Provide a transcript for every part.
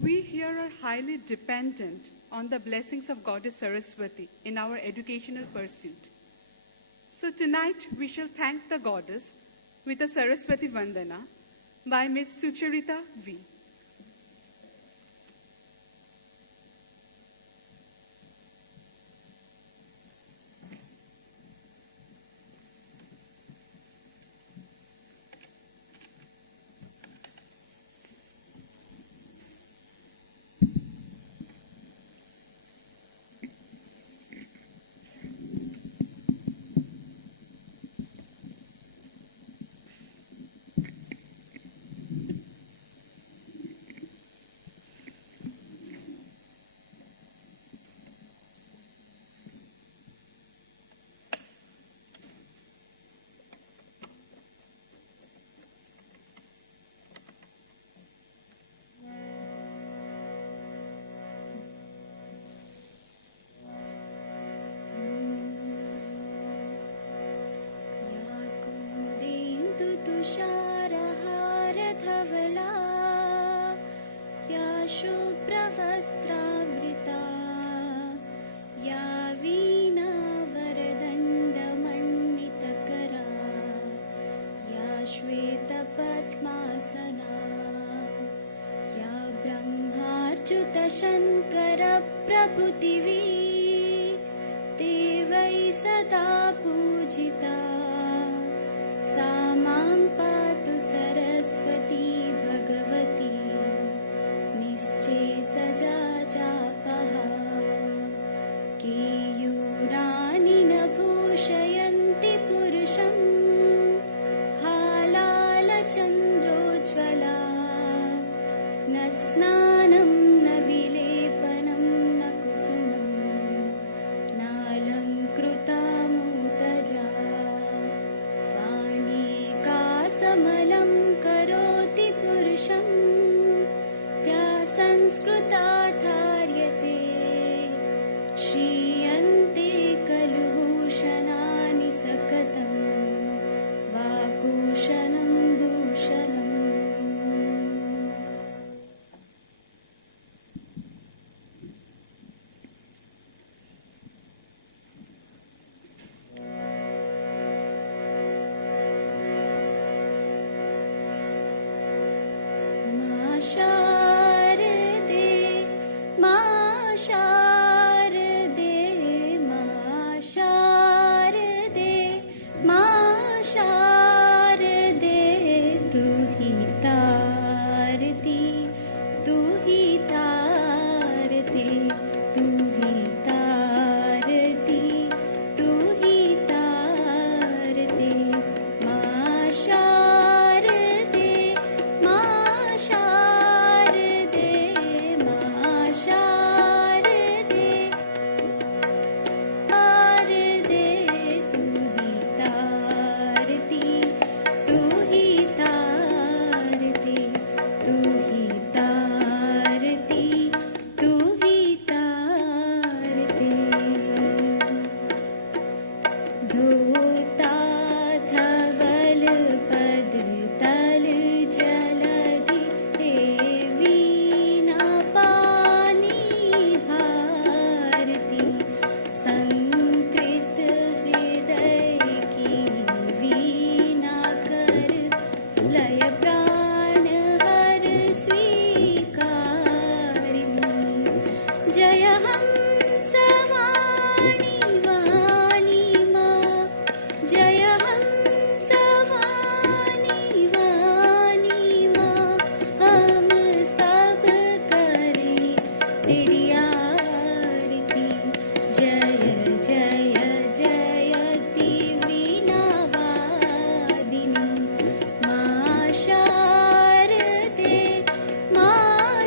We here are highly dependent on the blessings of Goddess Saraswati in our educational pursuit. So tonight we shall thank the Goddess with a Saraswati Vandana by Ms. Sucharita V. तुषारहारधवला या शुभ्रवस्त्रावृता या वीणावरदण्डमण्डितकरा या श्वेतपद्मासना या ब्रह्माच्युतशङ्करप्रभृतिवी देवै सदा पूजिता सा मां पातु सरस्वती भगवती निश्चेसजा चापः केयूराणि न भूषयन्ति पुरुषं हालालचन्द्रोज्ज्वला न स्नानं न विलेपनं न कुसुमं नालङ्कृता मूतजा समलं करोति पुरुषं त्या संस्कृतार्थार्यते श्रीयन्ते खलु भूषणानि सकतं वाभूषणं भूषणम् शारदे मा शारदे मा शारदे मा शारदे तु हि तारति तु हि तारति तु हि तारति तु हि तारति मा शारदे मा शारदे मा शारदे तारदे तु हि तारति तु हि तारति तु हि तारति तु हि तारति धोता धवल पद तल जलधि हे वीणा पानी भारती संकृत हृदय की वीणा कर लय प्राण हर स्वीकारिणी जय हंस वाणी वाणी माँ जय हंस वाणी वाणी माँ हम सब करें तेरी आरती जय जय जयति वीणावादिनी माँ शारदे माँ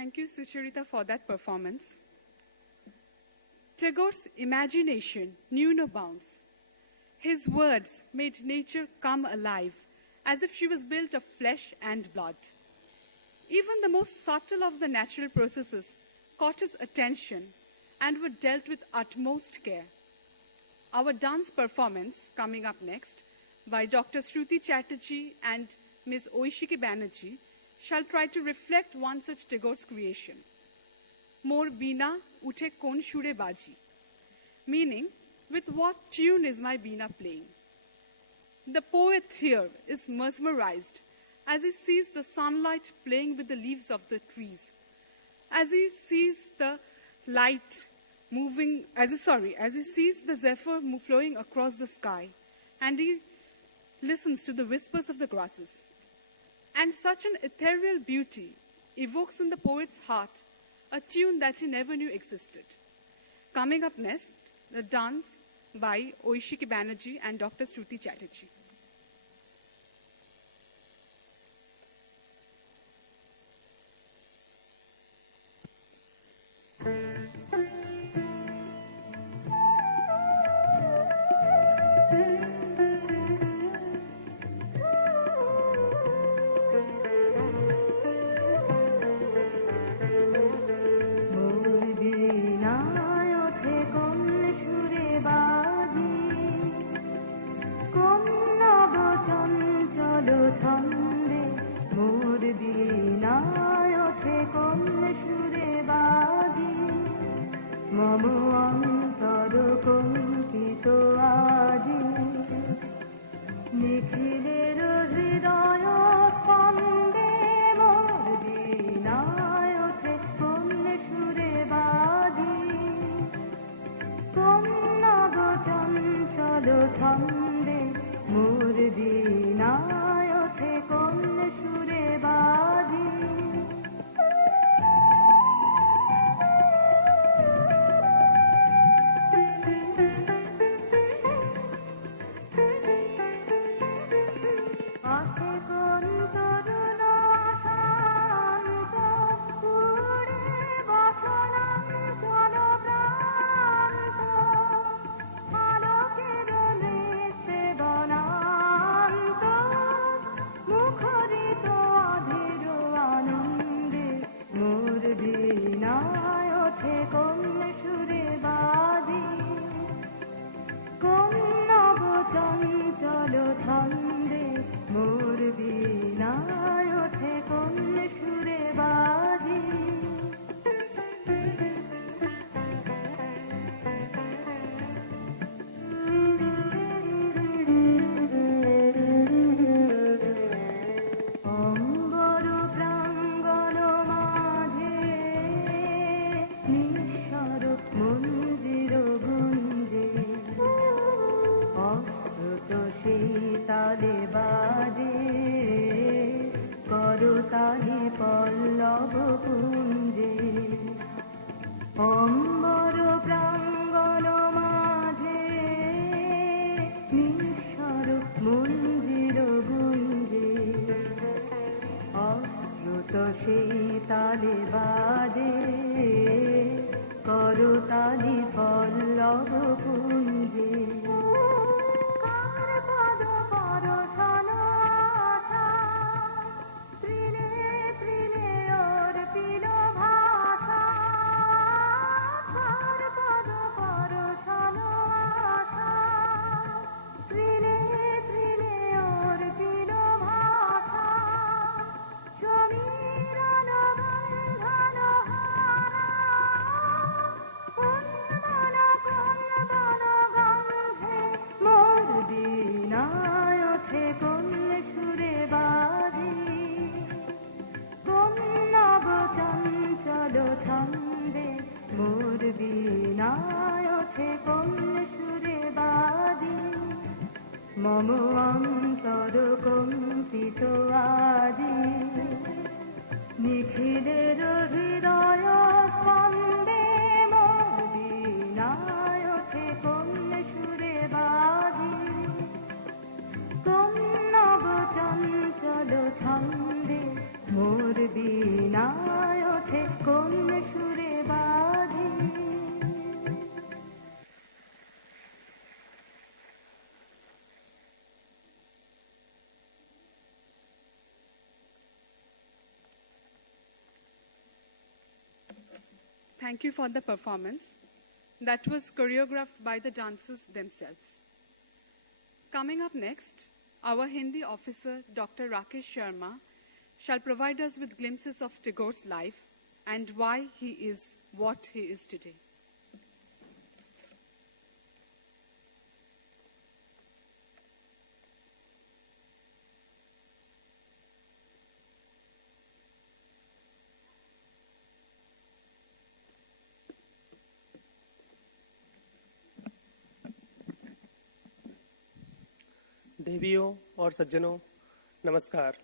Thank you, Sucharita, for that performance. Tagore's imagination knew no bounds. His words made nature come alive, as if she was built of flesh and blood. Even the most subtle of the natural processes caught his attention and were dealt with utmost care. Our dance performance, coming up next, by Dr. Shruti Chatterjee and Ms. Oishiki Banerjee, shall try to reflect one such Tagore's creation. Mor Beena Uthe Kon Shure Baji, meaning, with what tune is my Beena playing? The poet here is mesmerized as he sees the sunlight playing with the leaves of the trees, as he sees the light moving, as he sees the zephyr flowing across the sky, and he listens to the whispers of the grasses. And such an ethereal beauty evokes in the poet's heart a tune that he never knew existed. Coming up next, the dance by Oishiki Banerjee and Dr. Shruti Chatterjee. মম অন্তর কম্পিত আজি নিখিলের হৃদয় স্পন্দে মোর বীণায় ওঠে কোন সুরে বাজি কোন নব চঞ্চল ছন্দে মোর বীণায় ওঠে thank you for the performance that was choreographed by the dancers themselves. Coming up next, our Hindi officer, Dr. Rakesh Sharma, shall provide us with glimpses of Tagore's life and why he is what he is today. देवियों और सज्जनों, नमस्कार।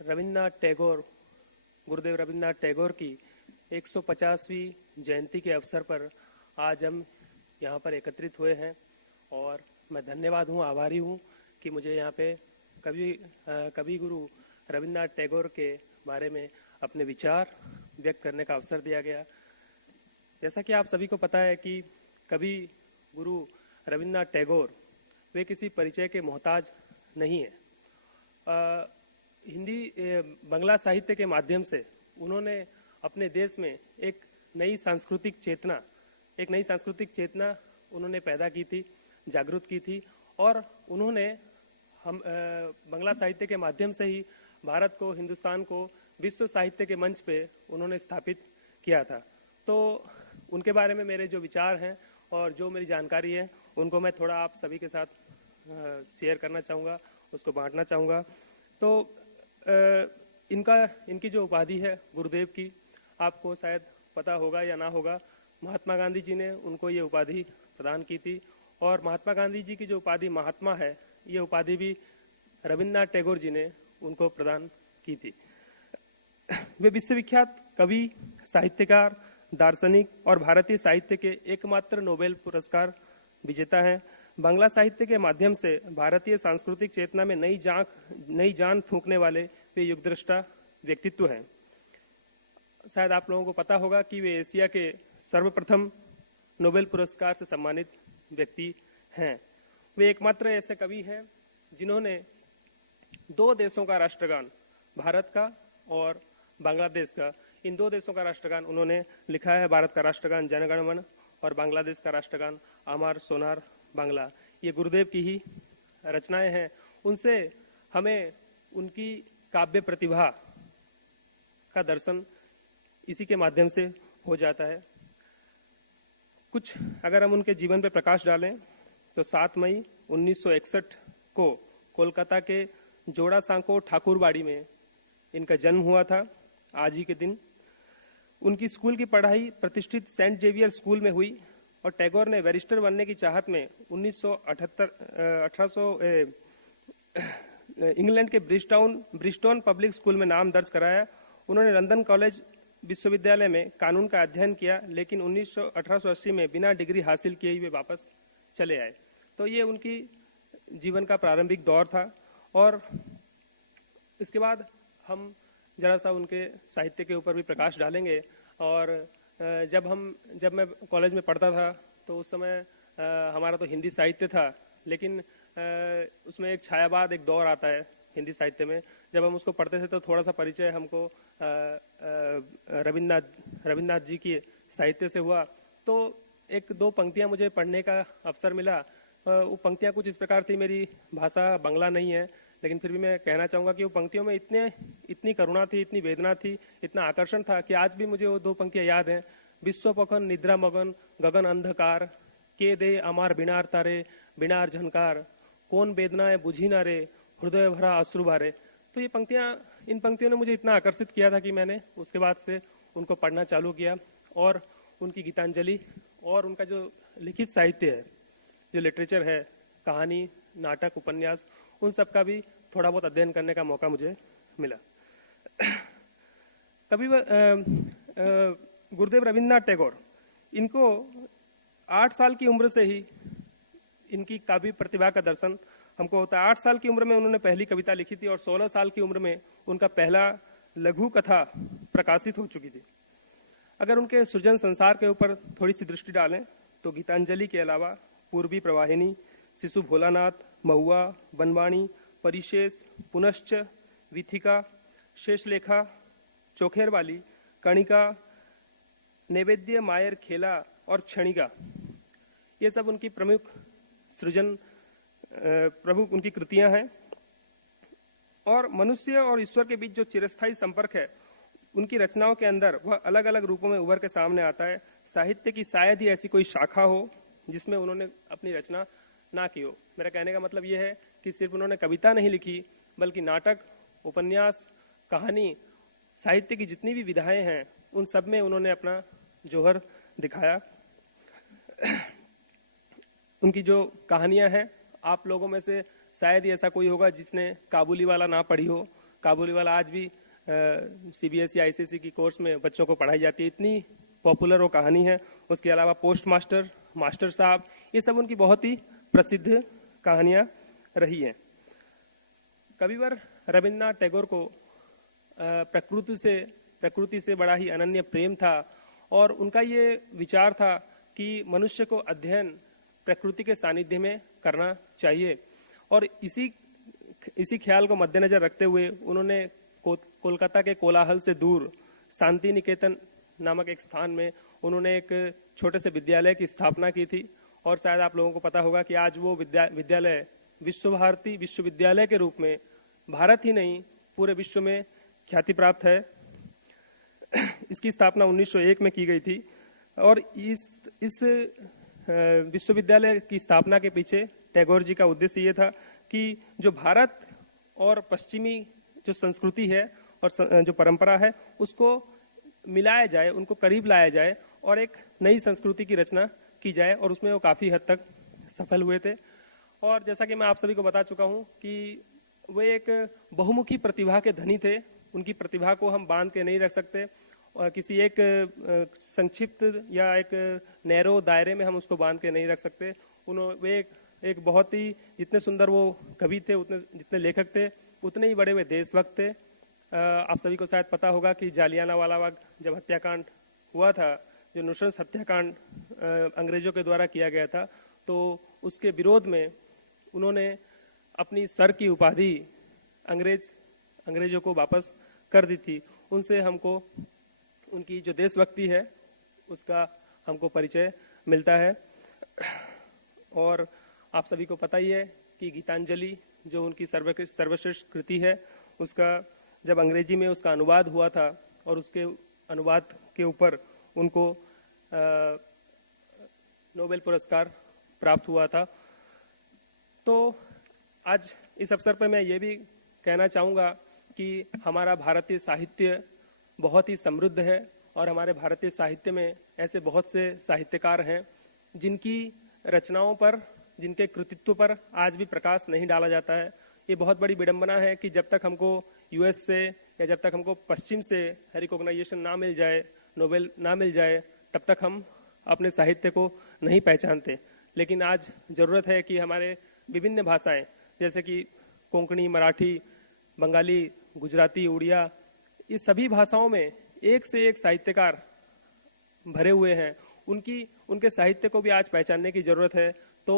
रविन्द्रनाथ टैगोर, गुरुदेव रविन्द्रनाथ टैगोर की 150वीं जयंती के अवसर पर आज हम यहाँ पर एकत्रित हुए हैं और मैं धन्यवाद हूँ, आभारी हूँ कि मुझे यहाँ पे कवि गुरु रविन्द्रनाथ टैगोर के बारे में अपने विचार व्यक्त करने का अवसर दिया गया। जैसा कि आप सभी को पता है कि कवि गुरु रविन्द्रनाथ टैगोर वे किसी परिचय के मोहताज नहीं है। बांग्ला साहित्य के माध्यम से उन्होंने अपने देश में एक नई सांस्कृतिक चेतना उन्होंने पैदा की थी, जागृत की थी और उन्होंने बांग्ला साहित्य के माध्यम से ही भारत को, हिंदुस्तान को विश्व साहित्य के मंच पे उन्होंने स्थापित किया था। तो उनके बारे में मेरे जो विचार हैं और जो मेरी जानकारी है उनको मैं थोड़ा आप सभी के साथ शेयर करना चाहूँगा, उसको बांटना चाहूँगा। तो इनकी जो उपाधि है गुरुदेव की, आपको शायद पता होगा या ना होगा, महात्मा गांधी जी ने उनको ये उपाधि प्रदान की थी और महात्मा गांधी जी की जो उपाधि महात्मा है, ये उपाधि भी रविन्द्रनाथ टैगोर जी ने उनको प्रदान की थी। वे विश्वविख्यात कवि, साहित्यकार, दार्शनिक और भारतीय साहित्य के एकमात्र नोबेल पुरस्कार विजेता हैं। बांग्ला साहित्य के माध्यम से भारतीय सांस्कृतिक चेतना में नई जान फूंकने वाले वे युगदृष्टा व्यक्तित्व हैं। शायद आप लोगों को पता होगा कि वे एशिया के सर्वप्रथम नोबेल पुरस्कार से सम्मानित व्यक्ति हैं। वे एकमात्र ऐसे कवि हैं जिन्होंने दो देशों का राष्ट्रगान, भारत का और बांग्लादेश का, इन दो देशों का राष्ट्रगान उन्होंने लिखा है। भारत का राष्ट्रगान जन गण मन और बांग्लादेश का राष्ट्रगान अमर सोनार बांग्ला। ये गुरुदेव की ही रचनाएं हैं। उनसे हमें उनकी काव्य प्रतिभा का दर्शन इसी के माध्यम से हो जाता है। कुछ अगर हम उनके जीवन पे प्रकाश डालें तो 7 मई 1961 को कोलकाता के जोड़ा सांको ठाकुरबाड़ी में इनका जन्म हुआ था, आज ही के दिन। उनकी स्कूल की पढ़ाई प्रतिष्ठित सेंट जेवियर स्कूल में हुई और टैगोर ने बैरिस्टर बनने की चाहत में 1800 इंग्लैंड के ब्रिस्टोन पब्लिक स्कूल में नाम दर्ज कराया। उन्होंने लंदन कॉलेज विश्वविद्यालय में कानून का अध्ययन किया, लेकिन 1880 में बिना डिग्री हासिल किए ही वे वापस चले आए। तो ये उनकी जीवन का प्रारंभिक दौर था। और इसके बाद हम जरा सा उनके साहित्य के ऊपर भी प्रकाश डालेंगे। और जब मैं कॉलेज में पढ़ता था तो उस समय हमारा तो हिंदी साहित्य था, लेकिन उसमें एक छायावाद एक दौर आता है हिंदी साहित्य में। जब हम उसको पढ़ते थे तो थोड़ा सा परिचय हमको रविन्द्रनाथ जी की साहित्य से हुआ। तो 1-2 पंक्तियां मुझे पढ़ने का अवसर मिला। वो पंक्तियां कुछ इस प्रकार थी, मेरी भाषा बांग्ला नहीं है, लेकिन फिर भी मैं कहना चाहूँगा कि वो पंक्तियों में इतनी करुणा थी, इतनी वेदना थी, इतना आकर्षण था कि आज भी मुझे वो 2 पंक्तियां याद हैं। विश्व पखन निद्रा मगन गगन अंधकार, के दे अमार बिनार तारे बिनार झनकार, कौन वेदनाएं बुझी ना रे हृदय भरा अश्रु बारे। तो इन पंक्तियों ने मुझे इतना आकर्षित किया था कि मैंने उसके बाद से उनको पढ़ना चालू किया और उनकी गीतांजलि और उनका जो लिखित साहित्य है, जो लिटरेचर है, कहानी, नाटक, उपन्यास, उन सब का भी थोड़ा बहुत अध्ययन करने का मौका मुझे मिला। गुरुदेव रविन्द्रनाथ टैगोर, इनको 8 साल की उम्र से ही इनकी काव्य प्रतिभा का दर्शन हमको होता है। 8 साल की उम्र में उन्होंने पहली कविता लिखी थी और 16 साल की उम्र में उनका पहला लघु कथा प्रकाशित हो चुकी थी। अगर उनके सृजन संसार के ऊपर थोड़ी सी दृष्टि डालें तो गीतांजलि के अलावा पूर्वी प्रवाहिनी, शिशु भोलानाथ, महुआ, बनवाणी, परिशेष, पुनश्च, विथिका, शेषलेखा, चोखेर वाली, कणिका, नैवेद्य, मायर, खेला और क्षणिका, ये सब उनकी प्रमुख सृजन प्रमुख उनकी कृतियां हैं। और मनुष्य और ईश्वर के बीच जो चिरस्थायी संपर्क है उनकी रचनाओं के अंदर वह अलग अलग रूपों में उभर के सामने आता है। साहित्य की शायद ही ऐसी कोई शाखा हो जिसमें उन्होंने अपनी रचना ना की हो। मेरा कहने का मतलब यह है कि सिर्फ उन्होंने कविता नहीं लिखी, बल्कि नाटक, उपन्यास, कहानी, साहित्य की जितनी भी विधाएं हैं उन सब में उन्होंने अपना जौहर दिखाया। उनकी जो कहानियां हैं, आप लोगों में से शायद ही ऐसा कोई होगा जिसने काबुली वाला ना पढ़ी हो। काबुली वाला आज भी सीबीएसई आईसीएसई की कोर्स में बच्चों को पढ़ाई जाती है, इतनी पॉपुलर वो कहानी है। उसके अलावा पोस्ट मास्टर, मास्टर साहब, ये सब उनकी बहुत ही प्रसिद्ध कहानियां रही हैं। कविवर रविन्द्रनाथ टैगोर को प्रकृति से बड़ा ही अनन्य प्रेम था और उनका ये विचार था कि मनुष्य को अध्ययन प्रकृति के सानिध्य में करना चाहिए। और इसी ख्याल को मद्देनजर रखते हुए उन्होंने कोलकाता के कोलाहल से दूर शांति निकेतन नामक एक स्थान में उन्होंने एक छोटे से विद्यालय की स्थापना की थी। और शायद आप लोगों को पता होगा कि आज वो विद्यालय विश्व भारती विश्वविद्यालय के रूप में भारत ही नहीं पूरे विश्व में ख्याति प्राप्त है। इसकी स्थापना 1901 में की गई थी और इस विश्वविद्यालय की स्थापना के पीछे टैगोर जी का उद्देश्य ये था कि जो भारत और पश्चिमी जो संस्कृति है और जो परंपरा है उसको मिलाया जाए, उनको करीब लाया जाए और एक नई संस्कृति की रचना की जाए। और उसमें वो काफी हद तक सफल हुए थे। और जैसा कि मैं आप सभी को बता चुका हूँ कि वे एक बहुमुखी प्रतिभा के धनी थे। उनकी प्रतिभा को हम बांध के नहीं रख सकते और किसी एक संक्षिप्त या एक नैरो दायरे में हम उसको बांध के नहीं रख सकते। वे एक बहुत ही, जितने सुंदर वो कवि थे, उतने जितने लेखक थे, उतने ही बड़े वे देशभक्त थे। आप सभी को शायद पता होगा कि जालियानवाला बाग जब हत्याकांड हुआ था, जो नृशंस हत्याकांड अंग्रेजों के द्वारा किया गया था, तो उसके विरोध में उन्होंने अपनी सर की उपाधि अंग्रेजों को वापस कर दी थी। उनसे हमको उनकी जो देशभक्ति है उसका हमको परिचय मिलता है। और आप सभी को पता ही है कि गीतांजलि जो उनकी सर्वश्रेष्ठ कृति है, उसका जब अंग्रेजी में उसका अनुवाद हुआ था और उसके अनुवाद के ऊपर उनको नोबेल पुरस्कार प्राप्त हुआ था। तो आज इस अवसर पर मैं ये भी कहना चाहूँगा कि हमारा भारतीय साहित्य बहुत ही समृद्ध है और हमारे भारतीय साहित्य में ऐसे बहुत से साहित्यकार हैं जिनकी रचनाओं पर, जिनके कृतित्व पर आज भी प्रकाश नहीं डाला जाता है। ये बहुत बड़ी विडंबना है कि जब तक हमको यूएस से या जब तक हमको पश्चिम से रिकॉग्नाइजेशन ना मिल जाए, नोबेल ना मिल जाए, तब तक हम अपने साहित्य को नहीं पहचानते। लेकिन आज जरूरत है कि हमारे विभिन्न भाषाएं जैसे कि कोंकणी, मराठी, बंगाली, गुजराती, उड़िया, इस सभी भाषाओं में एक से एक साहित्यकार भरे हुए हैं। उनके साहित्य को भी आज पहचानने की जरूरत है। तो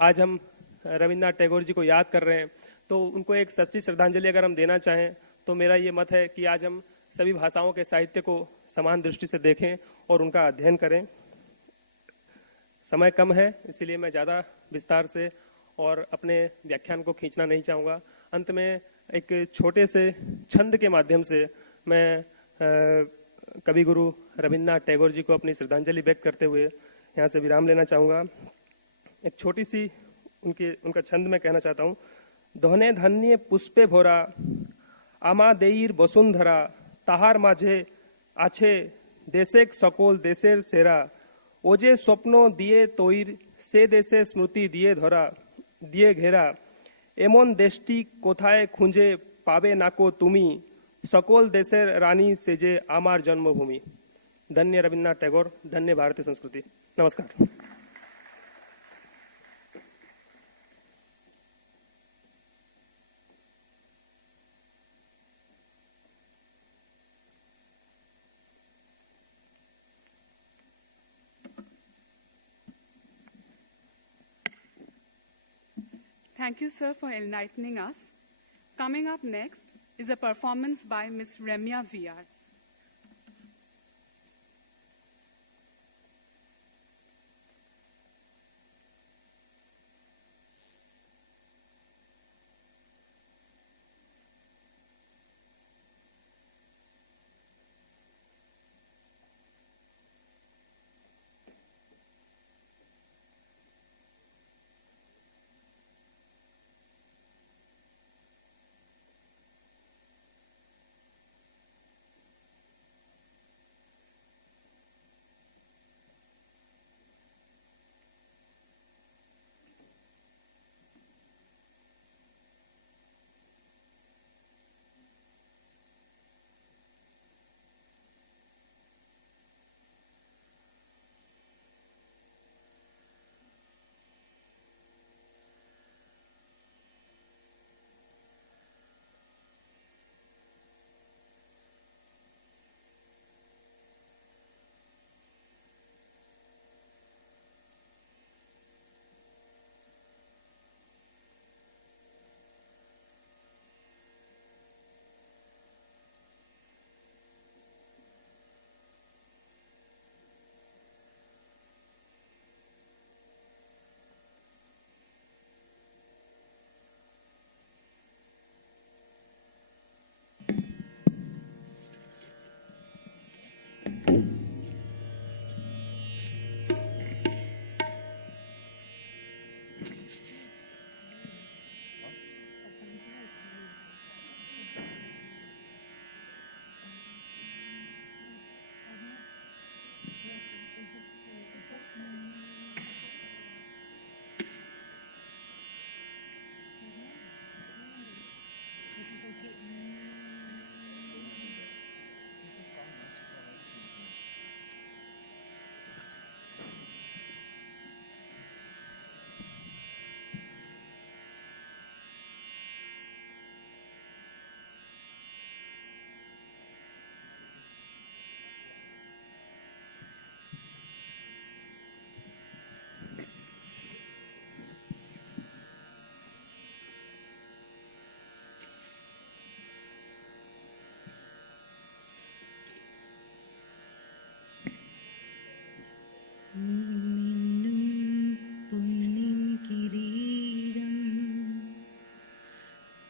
आज हम रविन्द्रनाथ टैगोर जी को याद कर रहे हैं, तो उनको एक सच्ची श्रद्धांजलि अगर हम देना चाहें तो मेरा ये मत है कि आज हम सभी भाषाओं के साहित्य को समान दृष्टि से देखें और उनका अध्ययन करें। समय कम है, इसलिए मैं ज़्यादा विस्तार से और अपने व्याख्यान को खींचना नहीं चाहूँगा। अंत में एक छोटे से छंद के माध्यम से मैं कवि गुरु रविन्द्रनाथ टैगोर जी को अपनी श्रद्धांजलि व्यक्त करते हुए यहाँ से विराम लेना चाहूँगा। एक छोटी सी उनका छंद मैं कहना चाहता हूँ। धने धन्य पुष्पे भोरा आमा देईर बसुंधरा ताहार माझे आछे देशेक सकल देशेर सेरा ओजे स्वप्न दिए तैर से देशे स्मृति दिए धरा दिए घेरा एमन देशटी कोथाय खुंजे पाबे नाको तुमी सकल देशेर रानी सेजे आमार जन्मभूमि। धन्य रविन्द्रनाथ टैगोर, धन्य भारतीय संस्कृति। नमस्कार। Thank you, sir, for enlightening us. Coming up next is a performance by Miss Remya VR.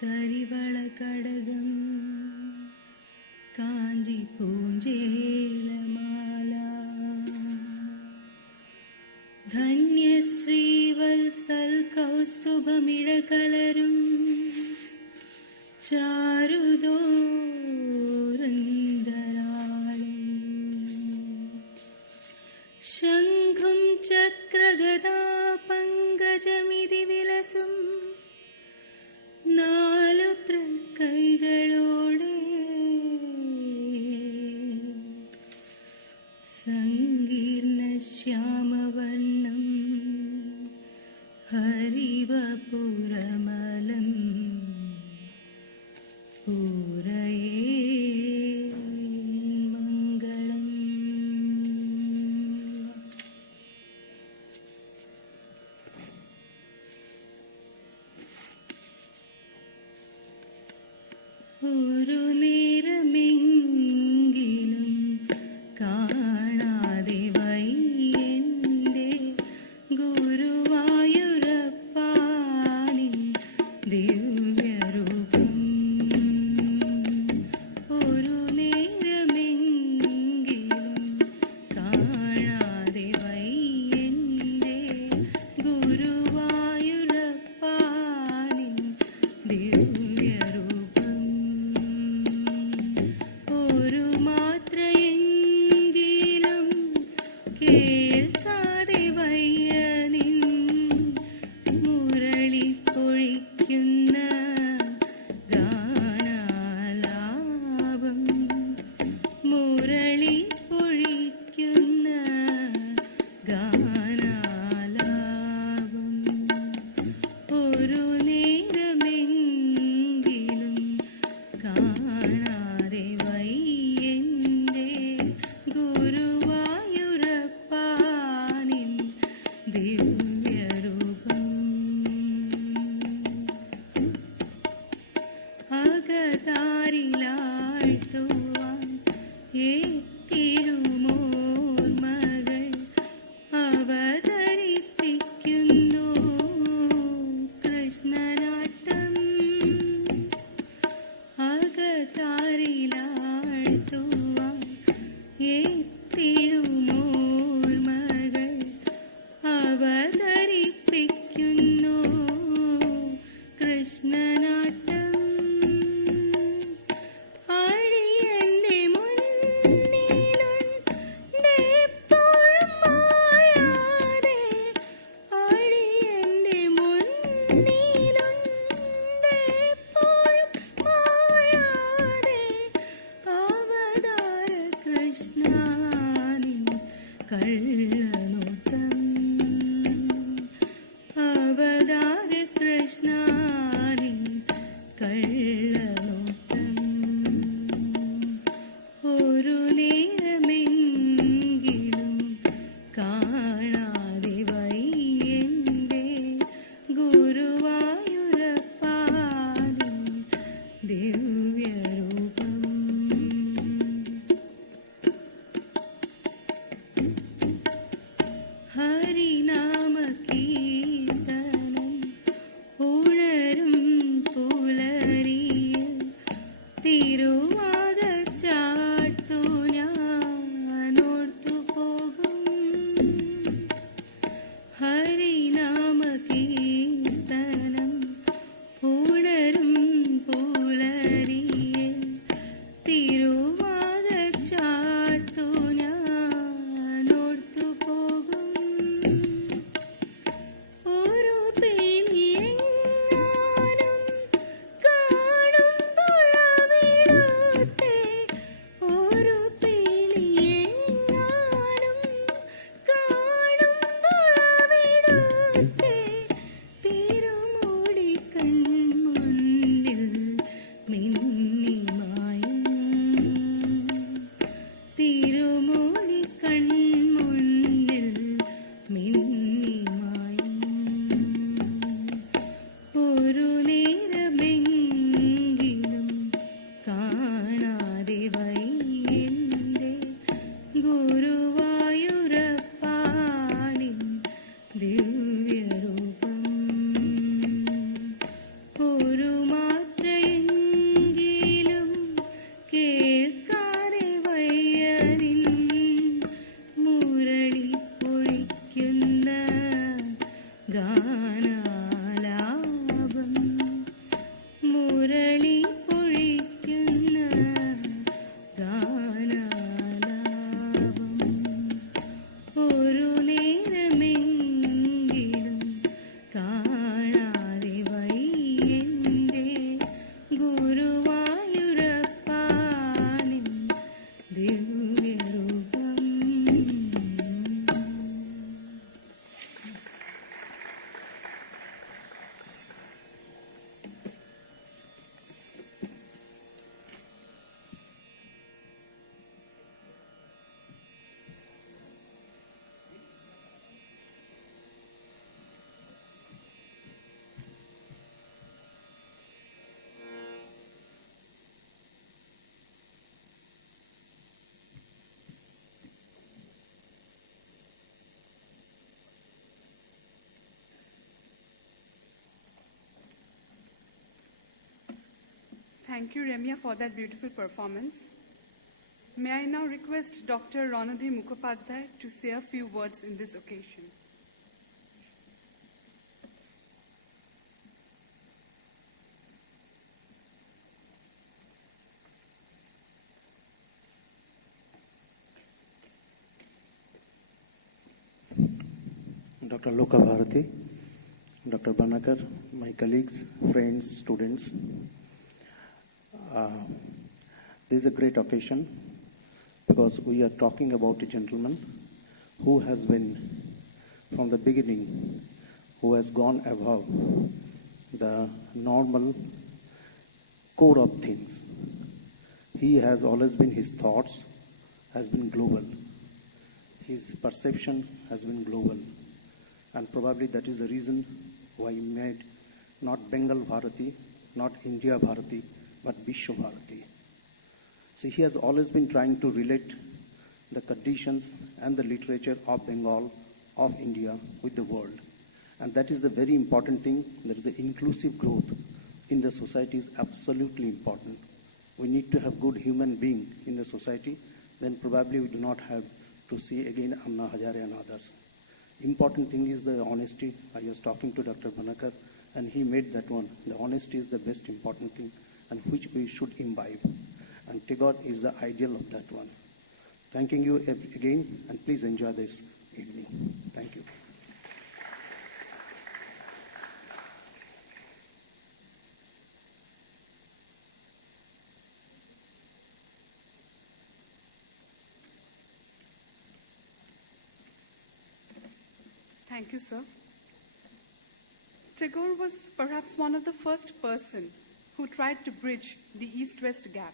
തരിവള കടകം കാഞ്ചി പൂഞ്ചേലമാല ധന്യശ്രീവത്സൽ കൗസ്തുഭമിഴകലരും ചാരുദോരന്തരാളം ശംഖും ചക്രഗദാ പങ്കജമിതി വിലസും നാലു തൃക്കൈകളോടെ സങ്കീർണ ശ്യാമവർണം ഹരിവപുരമലം പൂരയേ മംഗളം. ഒരു നേരമെങ്കിലും കാണാതെ വയ്യന്റെ ഗുരുവായൂരപ്പാനിൻ ദിവ്യരൂപം. ഒരു നേരമെങ്കിലും കാണാതെ വയ്യന്റെ ഗുരുവായൂരപ്പാനിൻ ദിവ്യരൂപം. ഒരു മാത്രയെങ്കിലും കേൾക്കാതെ വയ്യ നിൻ മുരളി പൊഴിക്കുന്ന ഗാനാലാപം. മുരളി പൊഴിക്കുന്ന ഗാനാലാപം. ഒരു നേരമെങ്കിലും കാണാതെ വയ്യന്റെ ഗുരുവായൂരപ്പാനിൻ ദിവ്യരൂപം. അകതാരിലാഴ്ത്തുവാൻ ഏത്തിടുമോർമകൾ അവതരിപ്പിക്കുന്നു കൃഷ്ണനാട്ടം. അകതാരിലാഴ്ത്തുവാൻ ഏത്തിടുമോർമകൾ അവതരിപ്പിക്കുന്നു കൃഷ്ണനാട്ടം. അടിയന്റെ മുന്നിലുണ്ടെപ്പോഴും മായാതെ. അടിയന്റെ മുന്നിലുണ്ടെപ്പോഴും മായാതെ. അവതാര കൃഷ്ണാനിൻ കള്ളനോട്ടം. അവതാര കൃഷ്ണാനിൻ കള്ളനോട്ടം. ഒരു നേരമെങ്കിലും കാണാതെ വയ്യന്റെ ഗുരുവായൂരപ്പാനിൻ ദിവ്യരൂപം. ഹരിനാമ കീർത്തനം ഉണരും പുലരിയിൽ തിരുവാകച്ചാട്ടു ഞാനോർത്തു പോകും. ഹരിനാമ കീർത്തനം ഉണരും പുലരിയിൽ Thank you, Remya, for that beautiful performance. May I now request Dr. Ronodhi Mukhopadhyay to say a few words in this occasion. Dr. Loka Bharati, Dr. Banakar, my colleagues, friends, students. This is a great occasion because we are talking about a gentleman who has been, from the beginning, who has gone above the normal core of things. He has always been, his thoughts has been global. His perception has been global. And probably that is the reason why he made not Bengal Bharati, not India Bharati, but Vishwa Bharati. So he has always been trying to relate the conditions and the literature of Bengal, of India with the world. And that is the very important thing. That is the inclusive growth in the society is absolutely important. We need to have good human being in the society. Then probably we do not have to see again Anna Hazare and others. Important thing is the honesty. I was talking to Dr. Banakar and he made that one. The honesty is the best important thing and which we should imbibe. And Tagore is the ideal of that one. Thanking you again and please enjoy this evening. Thank you. Thank you, sir. Tagore was perhaps one of the first person who tried to bridge the East-West gap.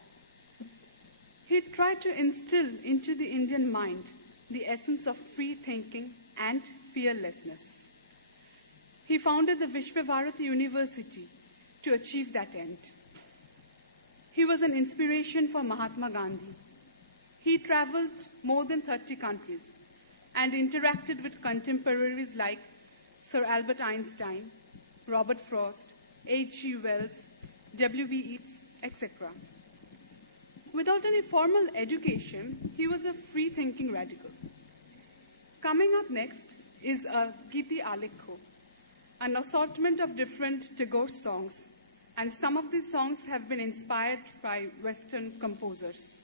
He tried to instill into the Indian mind the essence of free thinking and fearlessness. He founded the Vishwabharati University to achieve that end. He was an inspiration for Mahatma Gandhi. He traveled more than 30 countries and interacted with contemporaries like Sir Albert Einstein, Robert Frost, H.G. Wells, W.B. Yeats, etc. Without any formal education, he was a free-thinking radical. Coming up next is a Giti Alekho, an assortment of different Tagore songs, and some of these songs have been inspired by Western composers.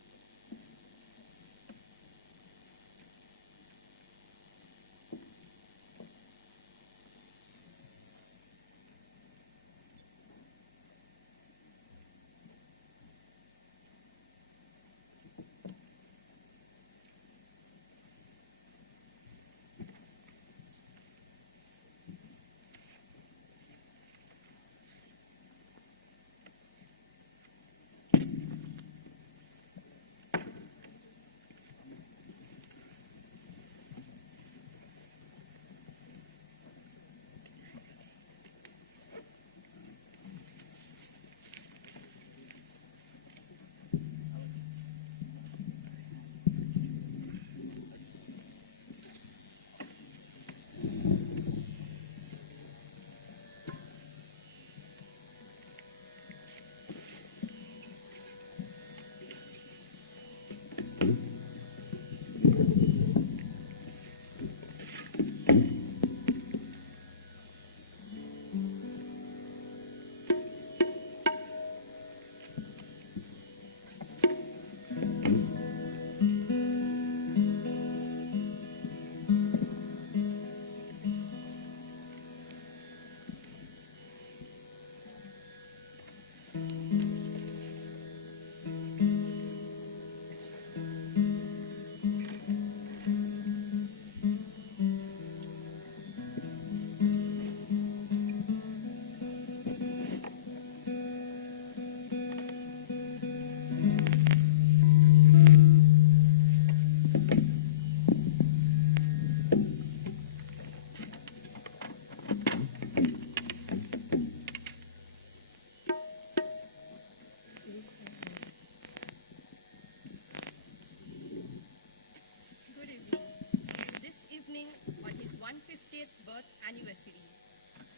On his 150th birth anniversary,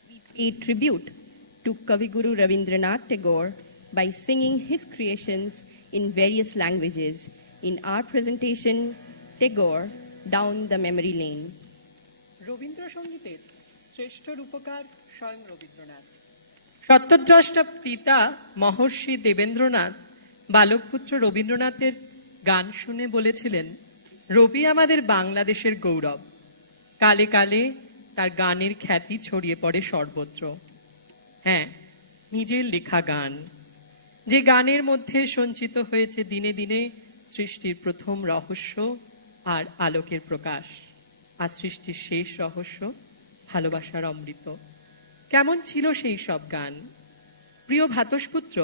we pay tribute to Kaviguru Rabindranath Tagore by singing his creations in various languages in our presentation, Tagore, Down the Memory Lane. রবীন্দ্রসঙ্গীতের শ্রেষ্ঠ রূপকার স্বয়ং রবীন্দ্রনাথ। সত্যদ্রষ্টা পিতা মহর্ষি দেবেন্দ্রনাথ বালকপুত্র রবীন্দ্রনাথের গান শুনে বলেছিলেন, রবি আমাদের বাংলাদেশের গৌরব। কালে কালে তার গানের খ্যাতি ছড়িয়ে পড়ে সর্বত্র। হ্যাঁ, নিজের লেখা গান, যে গানের মধ্যে সঞ্চিত হয়েছে দিনে দিনে সৃষ্টির প্রথম রহস্য আর আলোকের প্রকাশ, আর সৃষ্টির শেষ রহস্য ভালোবাসার অমৃত। কেমন ছিল সেই সব গান? প্রিয় ভ্রাতস্পুত্র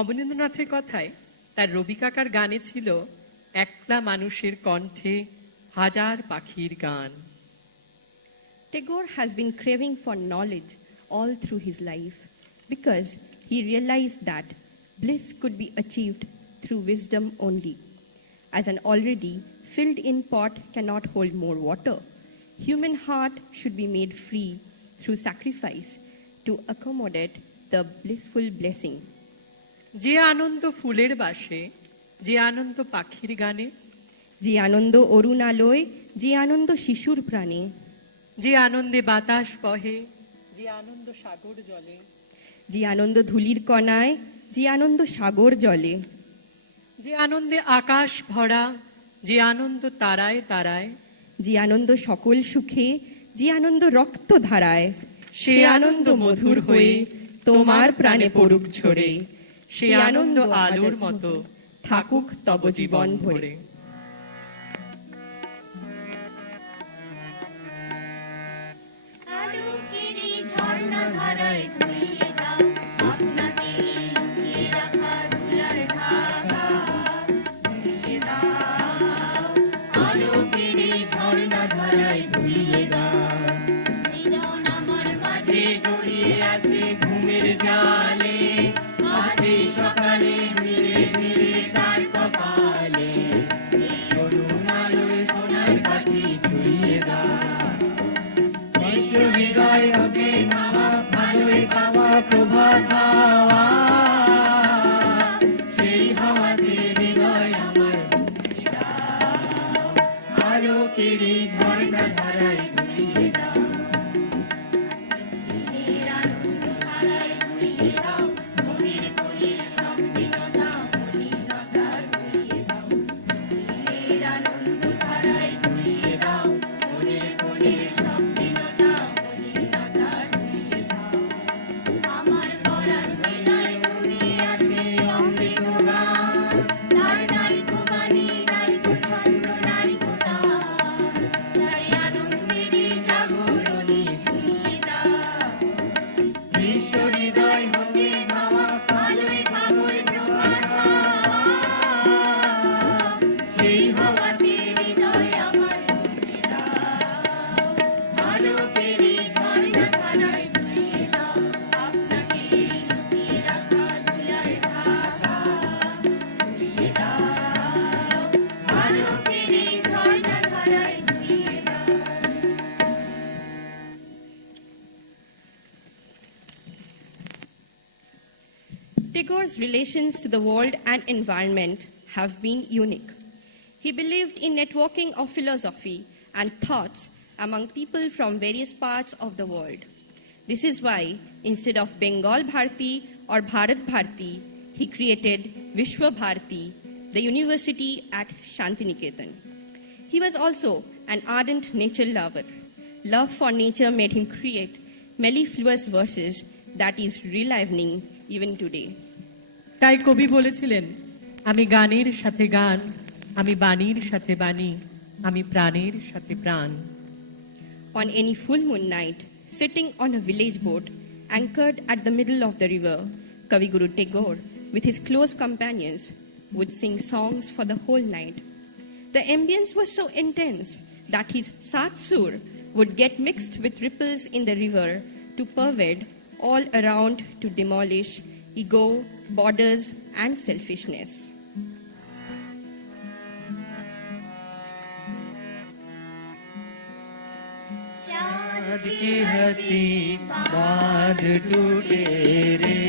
অবনীন্দ্রনাথের কথায় তার রবি কাকার গানে ছিল একলা মানুষের কণ্ঠে হাজার পাখির গান। Tagore has been craving for knowledge all through his life because he realized that bliss could be achieved through wisdom only. As an already filled-in pot cannot hold more water, human heart should be made free through sacrifice to accommodate the blissful blessing. যে আনন্দ ফুলের বাসে, যে আনন্দ পাখির গানে, যে আনন্দ অরুণ আলোয়, যে আনন্দ শিশুর প্রাণে, যে আনন্দে বাতাস বহে, যে আনন্দ সাগর জলে, যে আনন্দ ধূলির কণায়, যে আনন্দ সাগর জলে, যে আনন্দে আকাশ ভরা, যে আনন্দ তারায় তারায়, যে আনন্দ সকল সুখে, যে আনন্দ রক্ত ধারায়, সে আনন্দ মধুর হয়ে তোমার প্রাণে পড়ুক ঝরে, সে আনন্দ আলোর মতো থাকুক তব জীবন ভরে। আলোকের এই ঝর্ণা ধারায় ধুইয়ে দাও আপনাকে এই লুকিয়ে রাখা ধুলার ঢাকা, ধুইয়ে দাও আলোকের এই ঝর্ণা ধারায় ধুইয়ে দাও। সৃজন আমার মাঝে জড়িয়ে আছে ঘুমের জালে, আজ এই সকালে ধীরে ধীরে তার কপালে এই অরুণ আলোয় সোনার কাঠি ছুঁয়ে দাও। হৃদয় হতে নামা ভালোই পাওয়া প্রভাত হাওয়া, সেই হাওয়াতে হৃদয় আমার ধুইয়ে দাও, আলোকের এই ঝর্ণা ধারায় ধুইয়ে দাও। দিনের আনন্দ ধারায় ধুইয়ে দাও, মনের কলির সব দিনটা মলিনতা ধুইয়ে দাও। দিনের আনন্দ ধারায় ধুইয়ে দাও, মনের কলির সব দিনটা মলিনতা ধুইয়ে দাও। আমার পরাণ বেলায় জড়িয়ে আছে অমৃত গান, তার নাইকো বাণী, নাইকো ছন্দ, নাইকো তার, তারে আনন্দের এই জাগরণে ছুঁয়ে দাও। বিশ্ব হৃদয় হতে নামা ভালোই পাগল প্রভাত হাওয়া, সেই হওয়াতে হৃদয় আমার ধুইয়ে দাও, আলোকের এই ঝর্ণা ধারায় ধুইয়ে দাও আপনাকে এই লুকিয়ে রাখা ধুলার ঢাকা, ধুইয়ে দাও আলোকের এই ঝর্ণা ধারায় ধুইয়ে দাও। Tagore's relations to the world and environment have been unique. He believed in networking of philosophy and thoughts among people from various parts of the world. This is why, instead of Bengal Bharati or Bharat Bharati, he created Vishwa Bharati, the university at Shantiniketan. He was also an ardent nature lover. Love for nature made him create mellifluous verses that is relivening even today. তাই কবি বলেছিলেন, আমি গানের সাথে গান, আমি বাণীর সাথে বাণী, আমি প্রাণের সাথে প্রাণ। On any full moon night, sitting on a village boat anchored at the middle of the river, Kavi Guru Tagore, with his close companions, would sing songs for the whole night. The ambience was so intense that his sat sur would get mixed with ripples in the river to pervade all around to demolish ego, borders, and selfishness. चाँद की हंसी बात टूटे रे,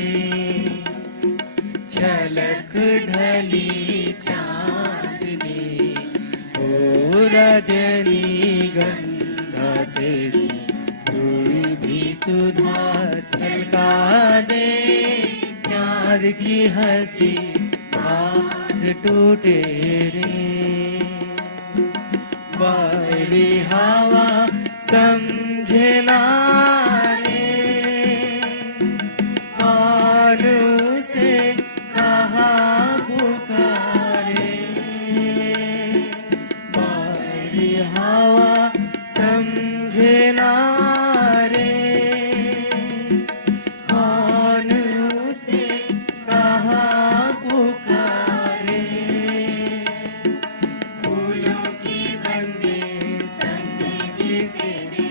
झलक ढली चांदनी ओ रजनीगंधा तेरी सुरभि सुधा छलका दे चार की हंसी बांध टूटे रे बारी हवा समझे ना रे कौन उसे कहाँ पुकारे बारी हवा समझे ना रे कौन उसे कहाँ पुकारे फूलों की बंदे संग जिसे दे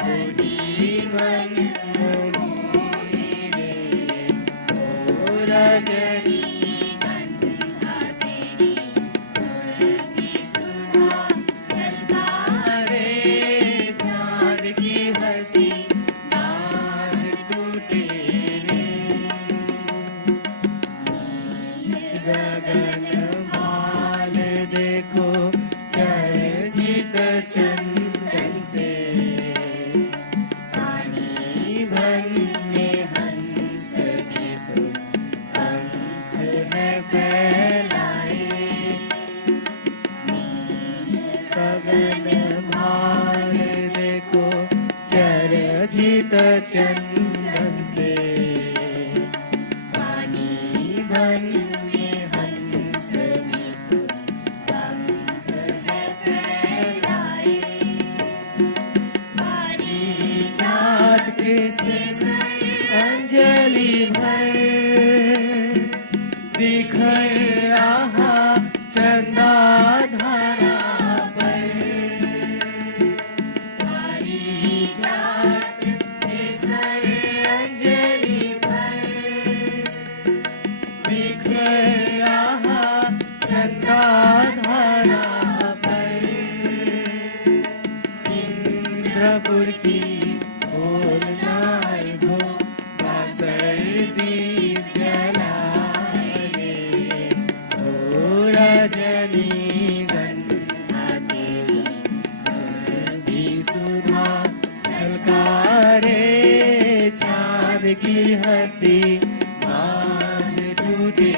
मोरी मन मोहे रे ओ रजनी गंधा तेरी सुरभि सुधा छलका रे चांद की हंसी बांध टूटे रे गगन भाल देखो चर्चित चंदन से पानी भन्ने हंस के तो पंख है फैलाए गगन भाल देखो चर्चित चंदन से पानी भन्ने हंस में तो पंख है फैलाए पारिजात के सिर अंजलि भर बिखर रहा चंदा धारा पर पारिजात के सर अंजलि भर बिखर रहा चंदा धारा पर इंद्रपुर की बोलनार घो बासर दीप जलाए रे ओ रजनीगंधा तेरी सुरभि सुधा छलका रे चाँद की हंसी बांध टूटे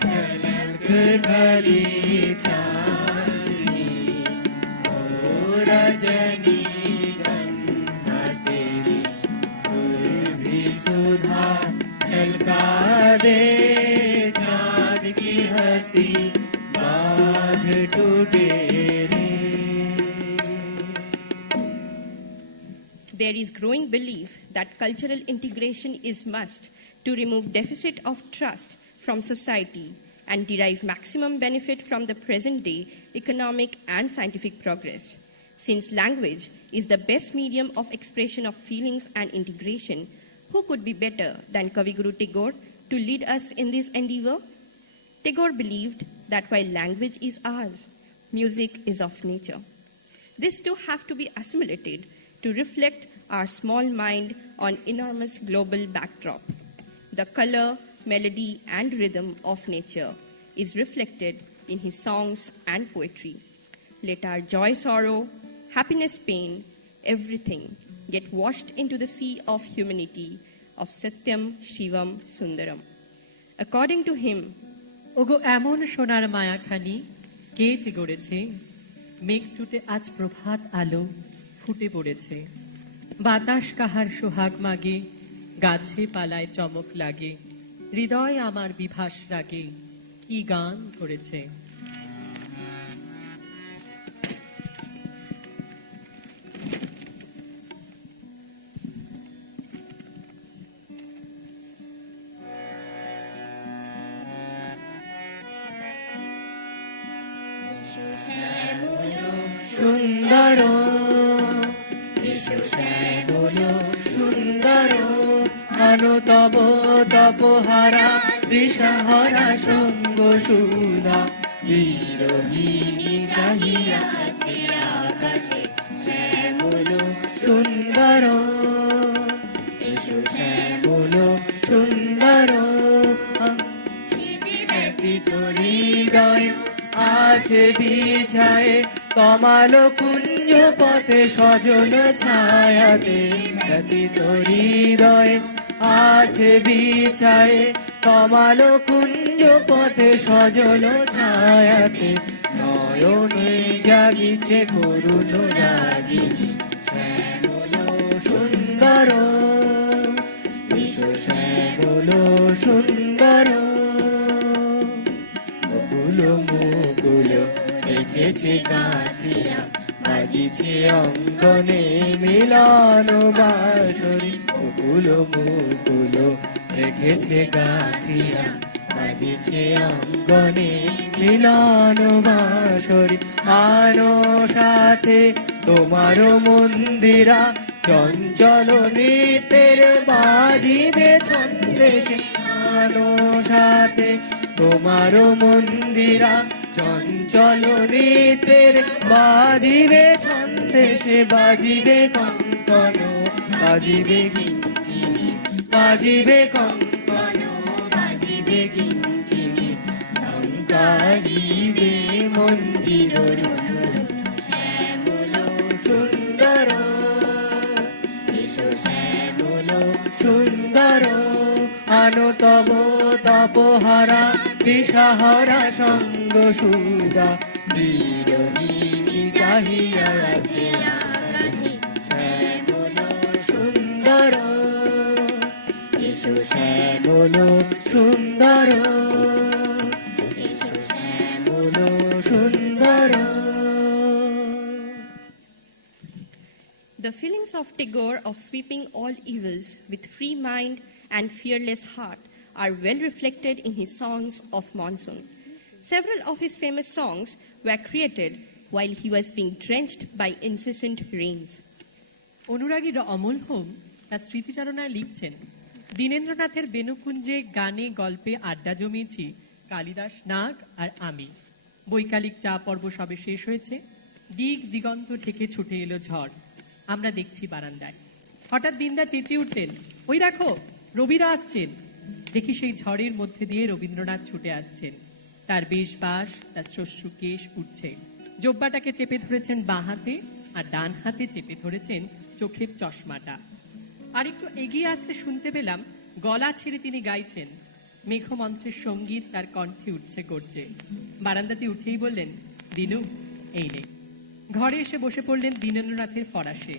झलक ढली चांदनी ओ रजनीगंधा तेरी सुरभि सुधा छलका दे चाँद की हंसी बांध टूटे रे There is growing belief that cultural integration is must to remove deficit of trust from society and derive maximum benefit from the present day economic and scientific progress. Since language is the best medium of expression of feelings and integration, who could be better than Kavi Guru Tagore to lead us in this endeavor? Tagore believed that while language is ours, music is of nature. This too have to be assimilated to reflect our small mind on enormous global backdrop. The color, melody, and rhythm of nature is reflected in his songs and poetry. Let our joy, sorrow, happiness, pain, everything get washed into the sea of humanity of Satyam, Shivam, Sundaram. According to him, ওগো এমন সোনার মায়াখানি কে যে গড়েছে মেঘ টুটে আজ প্রভাত আলো ফুটে পড়েছে বাতাস কাহার সোহাগ মাগে গাছে পালায় চমক লাগে হৃদয় আমার বিভাস রাগে কি গান করেছে সুন্দর শ্যামল সুন্দর আনো তব তপহারা দিশাহারা সঙ্গ সুধা বিরোহিণী চাহিয়াছে আকাশে শ্যামল সুন্দর শ্যামল সুন্দর হৃদয় আছে বিছায়ে তমাল কুঞ্জ পথে সজল ছায়াতে ব্যথিত হৃদয় আছে বিছায়ে তমাল কুঞ্জ পথে সজল ছায়াতে নয়নে জাগিছে করুণ রাগিনী শ্যামল সুন্দর শ্যামল সুন্দর মুকুল মুকুল রেখেছে গাঁথিয়া বাজিছে অঙ্গনে মিলন বাঁশরি মুকুল মুকুল রেখেছে গাঁথিয়া বাজিছে অঙ্গনে মিলন বাঁশরি আনো সাথে তোমার মন্দিরা চঞ্চল নৃত্যের বাজিবে সন্দেশে আনো সাথে তোমার মন্দিরা চঞ্চল নৃত্যের বাজিবে সন্দেশে বাজিবে কঙ্কন বাজিবে কিঙ্কিণী বাজিবে কঙ্কন বাজিবে কিঙ্কিণী ঝঙ্কারিবে মঞ্জির শ্যামল সুন্দর শ্যামল সুন্দর আনো তব তপহারা দিশাহারা সঙ্গ সুদা বিরোহিণী চাহিয়া আছে শ্যামল সুন্দর এসো শ্যামল সুন্দর এসো শ্যামল সুন্দর। The feelings of Tagore of sweeping all evils with free mind and fearless heart are well reflected in his songs of monsoon. Several of his famous songs were created while he was being drenched by incessant rains. অনুরাগী Amal home তার স্মৃতিচারণায় লিখছেন, দীনেন্দ্রনাথের বেনুকুঞ্জে গানে গল্পে আড্ডা জমিয়েছি কালিদাস নাগ আর আমি। বৈকালিক চা পর্ব সবে শেষ হয়েছে, দিক দিগন্ত ঢেকে ছুটে এলো ঝড়। আমরা দেখছি বারান্দায়, হঠাৎ দিনদা চেঁচিয়ে উঠতেন, ওই দেখো রবিদা আসছেন। দেখি সেই ঝড়ের মধ্যে দিয়ে রবীন্দ্রনাথ ছুটে আসছেন, তার বেশ বাস, তার শস্য কেশ উঠছে, জব্বাটাকে চেপে ধরেছেন বাঁ হাতে আর ডান হাতে চেপে ধরেছেন চোখের চশমাটা। আর একটু এগিয়ে আসতে শুনতে পেলাম গলা ছেড়ে তিনি গাইছেন, মেঘমন্ত্রের সঙ্গীত তার কণ্ঠে উঠছে গর্জে। বারান্দাতে উঠেই বললেন, দিনু এই নে। ঘরে এসে বসে পড়লেন দীনেন্দ্রনাথের ফরাসে।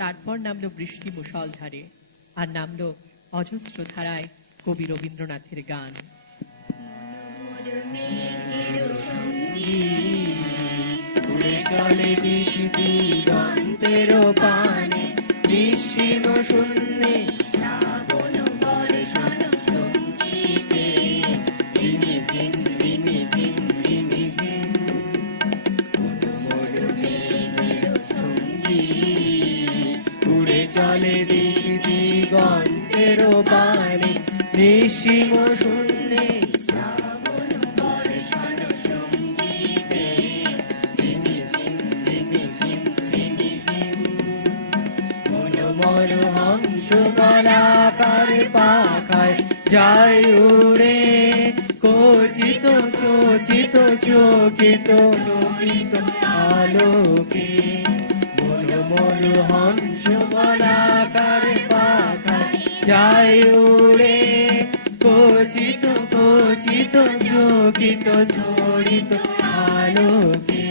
তারপর নামলো বৃষ্টি মুষলধারে, আর নামলো অজস্র ধারায় কবি রবীন্দ্রনাথের গান। উড়ে চলে দিগন্তের পানে নিঃসীম শূন্যে শ্রাবণ বর্ষণ সঙ্গীতে রিমিঝিম রিমিঝিম রিমিঝিম মনোমর মেঘের সঙ্গীত উড়ে চলে দিগন্তের পানে নিঃসীম শূন্যে শ্রাবণ বর্ষণ সঙ্গীতে রিমিঝিম রিমিঝিম রিমিঝিম মনোমর হংস গলাকার পাখায় যায় উড়ে কচিত চোচিত চকিত চকিত আলোকে মনোমর হংস গলাকার পাখায় যায় উড়ে কচিত কচিত চকিত চরিত আলোকে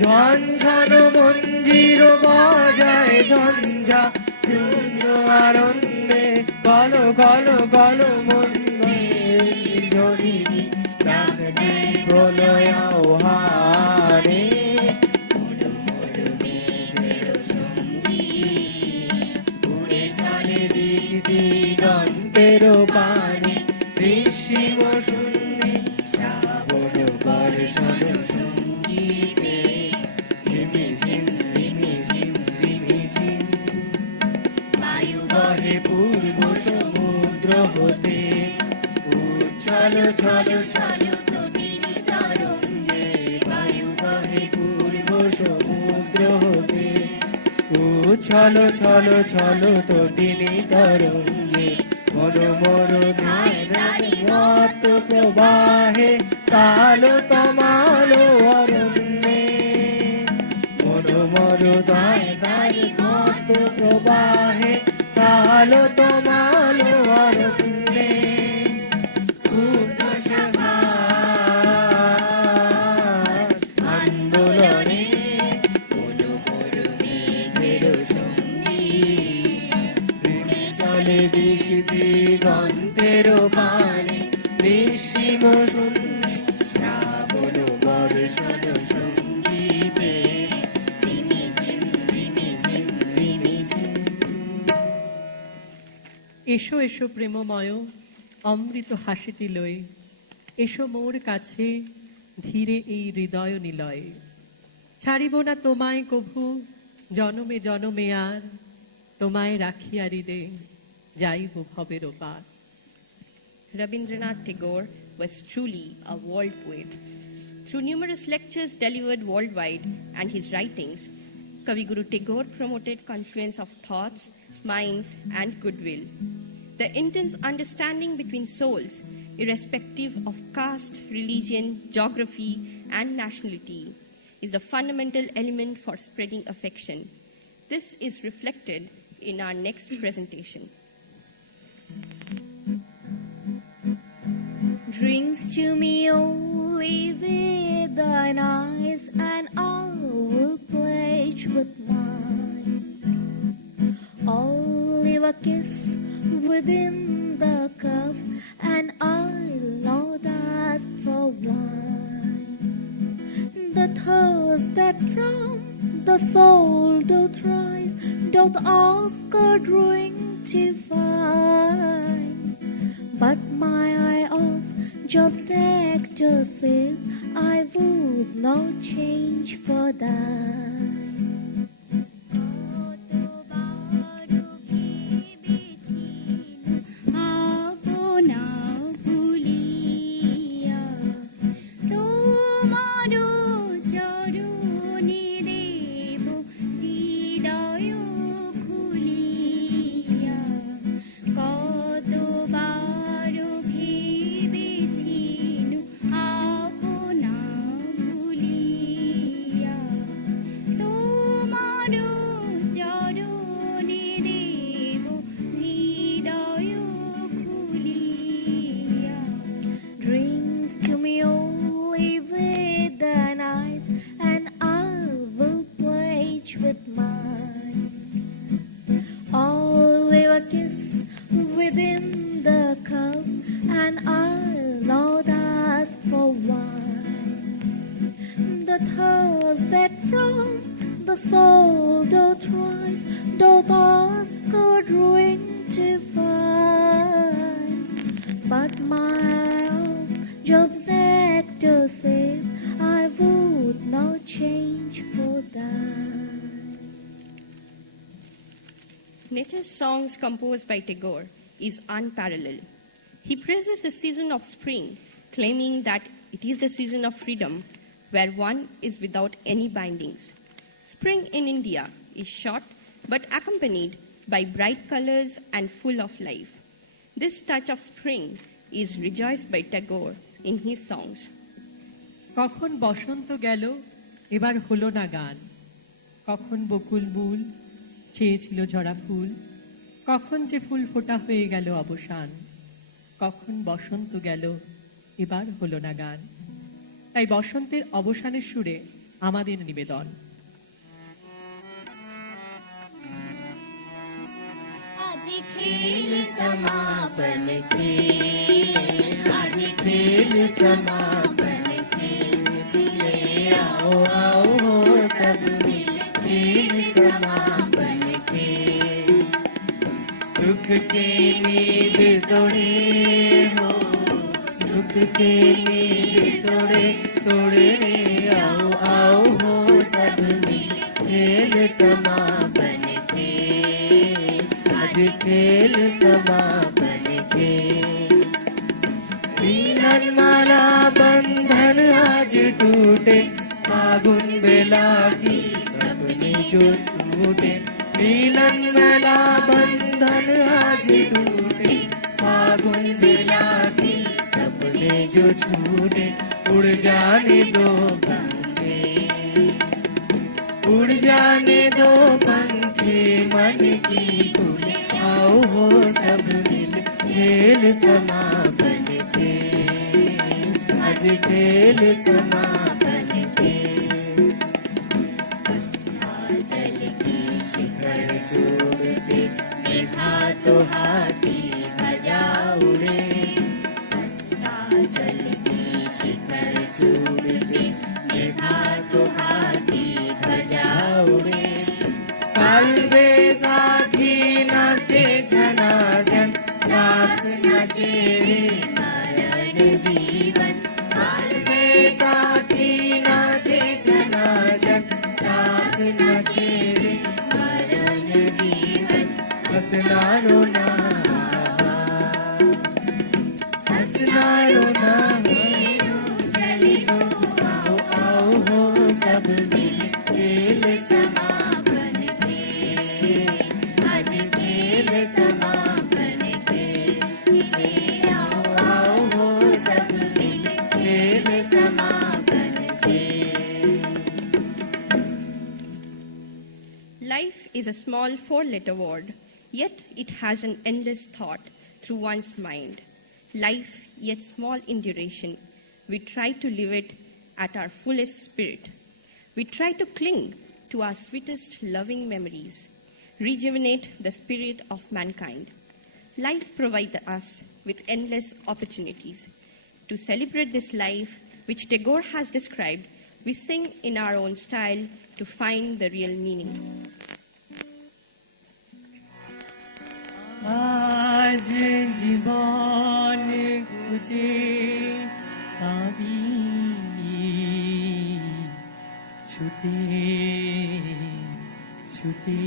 ঝনঝন মঞ্জির বাজায় ঝঞ্ঝা রুদ্র আনন্দে গল গল গল মন্মে ঝরিনি ডাক দেয় প্রলয় আহ্বানে মনোমর মেঘের সঙ্গীত উড়ে চলে দিগন্তের পানে নিঃসীম শূন্যে শ্রাবণ বর্ষণ সঙ্গীতে রিমিঝিম রিমিঝিম রিমিঝিম বায়ু বহে পূর্ব সমুদ্র হতে উচ্ছল ছল ছল তটিনী তরঙ্গে বায়ু বহে পূর্ব সমুদ্র হতে উচ্ছল ছল ছল তটিনী তরঙ্গে মনোমর ধারায় প্রবাহে কালো তমালো অরণ্যে মনোমরুদয় তারি পদ্ম প্রবাহে কালো তমালো অরণ্যে ক্ষুব্ধ সভার আন্দোলনে মনোমরু মেঘের সঙ্গীত উড়ে চলে দিক দিগন্তের পানে নিঃসীম শূন্য শ্রাবণ বর্ষণ সঙ্গীতে রিমিঝিম রিমিঝিম রিমিঝিম। এসো এসো প্রেমময় অমৃত হাসিটি লয়ে এসো মোর কাছে ধীরে এই হৃদয় নিলয়ে ছাড়িব না তোমায় কভু জনমে জনমে আর তোমায় রাখিয়া হৃদে যাইব ভবের পার। Rabindranath Tagore was truly a world poet. Through numerous lectures delivered worldwide and his writings, Kavi Guru Tagore promoted confluence of thoughts, minds, and goodwill. The intense understanding between souls, irrespective of caste, religion, geography, and nationality, is the fundamental element for spreading affection. This is reflected in our next presentation. Drinks to me only with thine eyes, and I will pledge with mine. Only a kiss within the cup, and I'll not ask for wine. The thirst that from the soul doth rise, doth ask a drink to find. But my eye of Job's ecstasy I would not change for thine. আপনা ভুলিয়া তোমার চরণে দেব হৃদয় খুলিয়া কতবার ভেবেছিনু আপনা ভুলিয়া তোমার চরণে দেব হৃদয় খুলিয়া। Drinks to me only with thine eyes, and I will pledge with mine. Only a kiss within the cup, and I'll not ask for wine. The thirst that from the soul doth rise, doth ask a drink to find. But my of Job's ecstasy I would not change for thine. Nature's songs composed by Tagore is unparalleled. He praises the season of spring, claiming that it is the season of freedom, where one is without any bindings. Spring in India is short but accompanied by bright colors and full of life. This touch of spring is rejoiced by Tagore in his songs. কখন বসন্ত গেল এবার হলো না গান, কখন বকুল মূল চেয়েছিল ঝরা ফুল, কখন যে ফুল ফোটা হয়ে গেল অবসান, কখন বসন্ত গেল এবার হলো না গান। তাই বসন্তের অবসানের সুরে আমাদের নিবেদন। आज खेल समापन खेल, आज खेल समापन खेल, ले आओ आओ हो सब मिल खेल समापन खेल। सुख के नींद तोड़े हो, सुख के नींद तोड़े तोड़े रे आओ आओ हो सब मिल खेल समापन खेल, आज खेल समापन खेल। मिलन माला बंधन आज टूटे, फागुन बेला की सपने जो छूटे। मिलन माला बंधन आज टूटे, फागुन बेला की सपने जो छूटे। उड़ जाने दो पंखे, उड़ जाने दो पंखे मन की खुले, आओ हो सब मिल खेल समापन के, आज खेल समापन के। अस्ताचल की शिखर चूड़ पे देखा तो हाथी ध्वजा उड़े, अस्ताचल की शिखर चूड़ पे देखा तो हाथी ध्वजा उड़े। कालबे साथी नाचे झनाझन, साथ नाचे रे मरण जीवन, कालबे साथी नाचे झनाझन, साथ नाचे रे मरण जीवन। हंसना रोना, हंसना रोना चले दो, आओ आओ हो सब मिल खेल समापन के, आज खेल समापन के, आओ आओ हो सब मिल खेल समापन के। Life is a small four-letter word, yet it has an endless thought through one's mind. Life, yet small in duration. We try to live it at our fullest spirit. We try to cling to our sweetest loving memories, rejuvenate the spirit of mankind. Life provides us with endless opportunities. To celebrate this life, which Tagore has described, we sing in our own style to find the real meaning. आज জীবন খুঁজে পাবি ছুটে ছুটে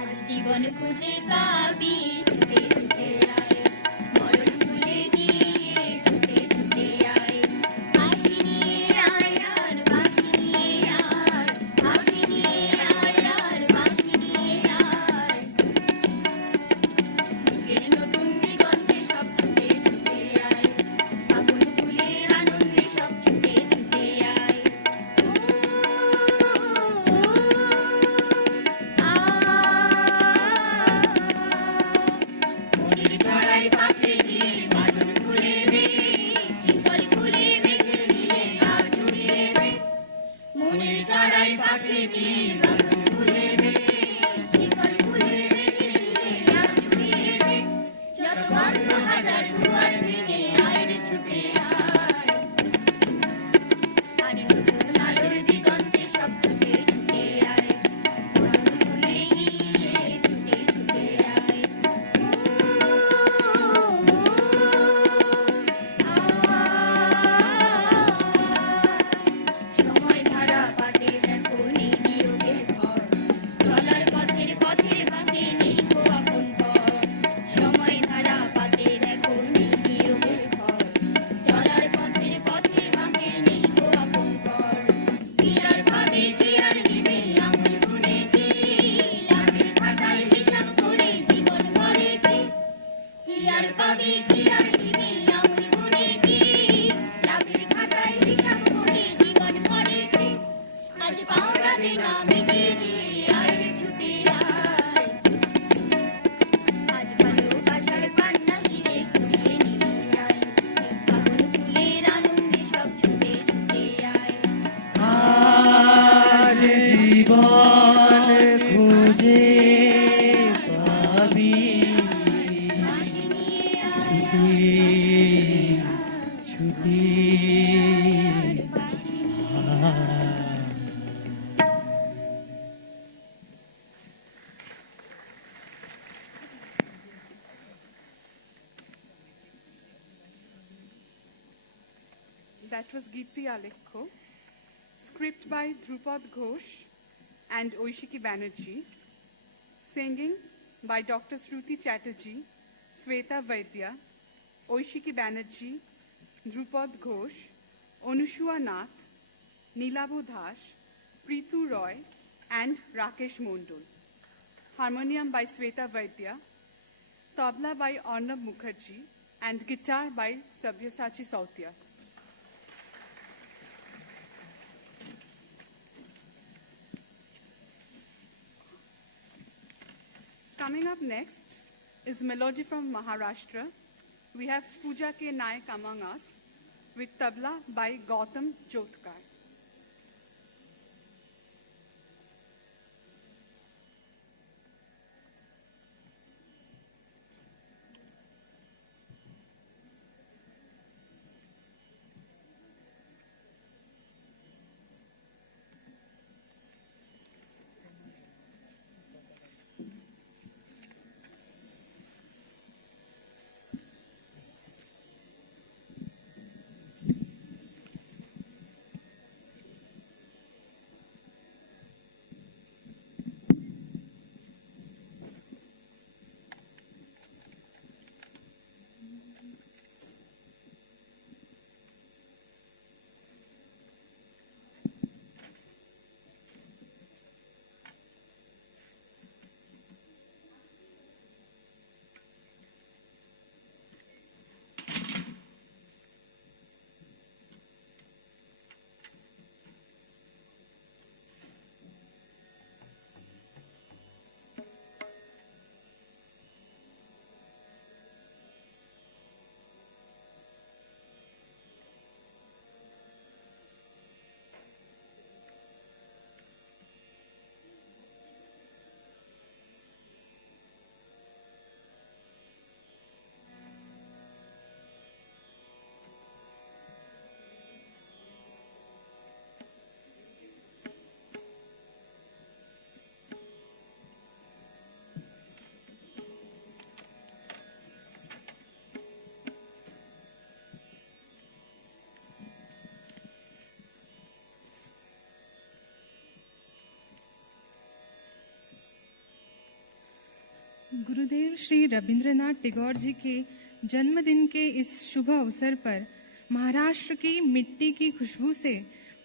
আজ জীবন খুঁজে পাবি ছুটে ছুটে আয়, মরণ ভুলে গিয়ে ছুটে ছুটে আয়, হাসি নিয়ে আয় আর বাঁশি নিয়ে আয়, হাসি নিয়ে আয় আর বাঁশি নিয়ে আয়। যুগের নতুন দিগন্তে সব ছুটে ছুটে আয়, ফাগুন ফুলের আনন্দে সব ছুটে ছুটে আয়। মনের ছড়াই পাখি বাঁধন খুলে দে, শিকল খুলে মেঘের নীলে আর জুড়িয়ে দে। মনের ছড়াই পাখি বাঁধন খুলে দে, শিকল খুলে মেঘের নীলে আর জুড়িয়ে দে। যত বন্ধ হাজার দুয়ার ভেঙে আয় রে ছুটে আয়, আর নতুন আলোর দিগন্তে সব ছুটে ছুটে আয়, মরণ ভুলে গিয়ে ছুটে ছুটে আয়। সময় ধারা পাটে দেখো নেই নিয়োগের ঘর, চলার পথের পথের বাঁকে নেই গো আপন পর। সময় ধারা পাটে দেখো নেই নিয়োগের ঘর, চলার পথের পথের বাঁকে নেই গো আপন পর। কি আর পাবে কি আর দিবে আঙুল গুনে কি, লাঠির খাতায় হিসাব করে জীবন ভরে কি। কি আর পাবে কি আর দিবে আঙুল গুনে কি, লাঠির খাতায় হিসাব করে জীবন ভরে কি। আজ পাওনা দেনা মিটিয়ে দিয়ে আয় রে ছুটে আয়, আজ ভালোবাসার পান্না গিরে ঘুরিয়ে নিয়ে আয়, ফাগুন ফুলের আনন্দে সব ছুটে ছুটে আয়। আজ জীবন খুঁজে পাবি ছুটে ছুটে That was Geeti Alekho, script by Dhrupad Ghosh and Oishiki Banerjee, singing by Dr. Shruti Chatterjee, Sweta Vaidya, Oishiki Banerjee, Dhrupad Ghosh, Anushua Nath, Nilabhu Dhash, Preetu Roy, and Rakesh Mondol. harmonium by Sweta Vaidya, tabla by Arnab Mukherjee, and guitar by Sabyasachi Sautia. Coming up next is melody from Maharashtra. We have Pooja K. Nayak among us with tabla by Gautam Jotkar. गुरुदेव श्री रविंद्रनाथ टैगोर जी के जन्मदिन के इस शुभ अवसर पर महाराष्ट्र की मिट्टी की खुशबू से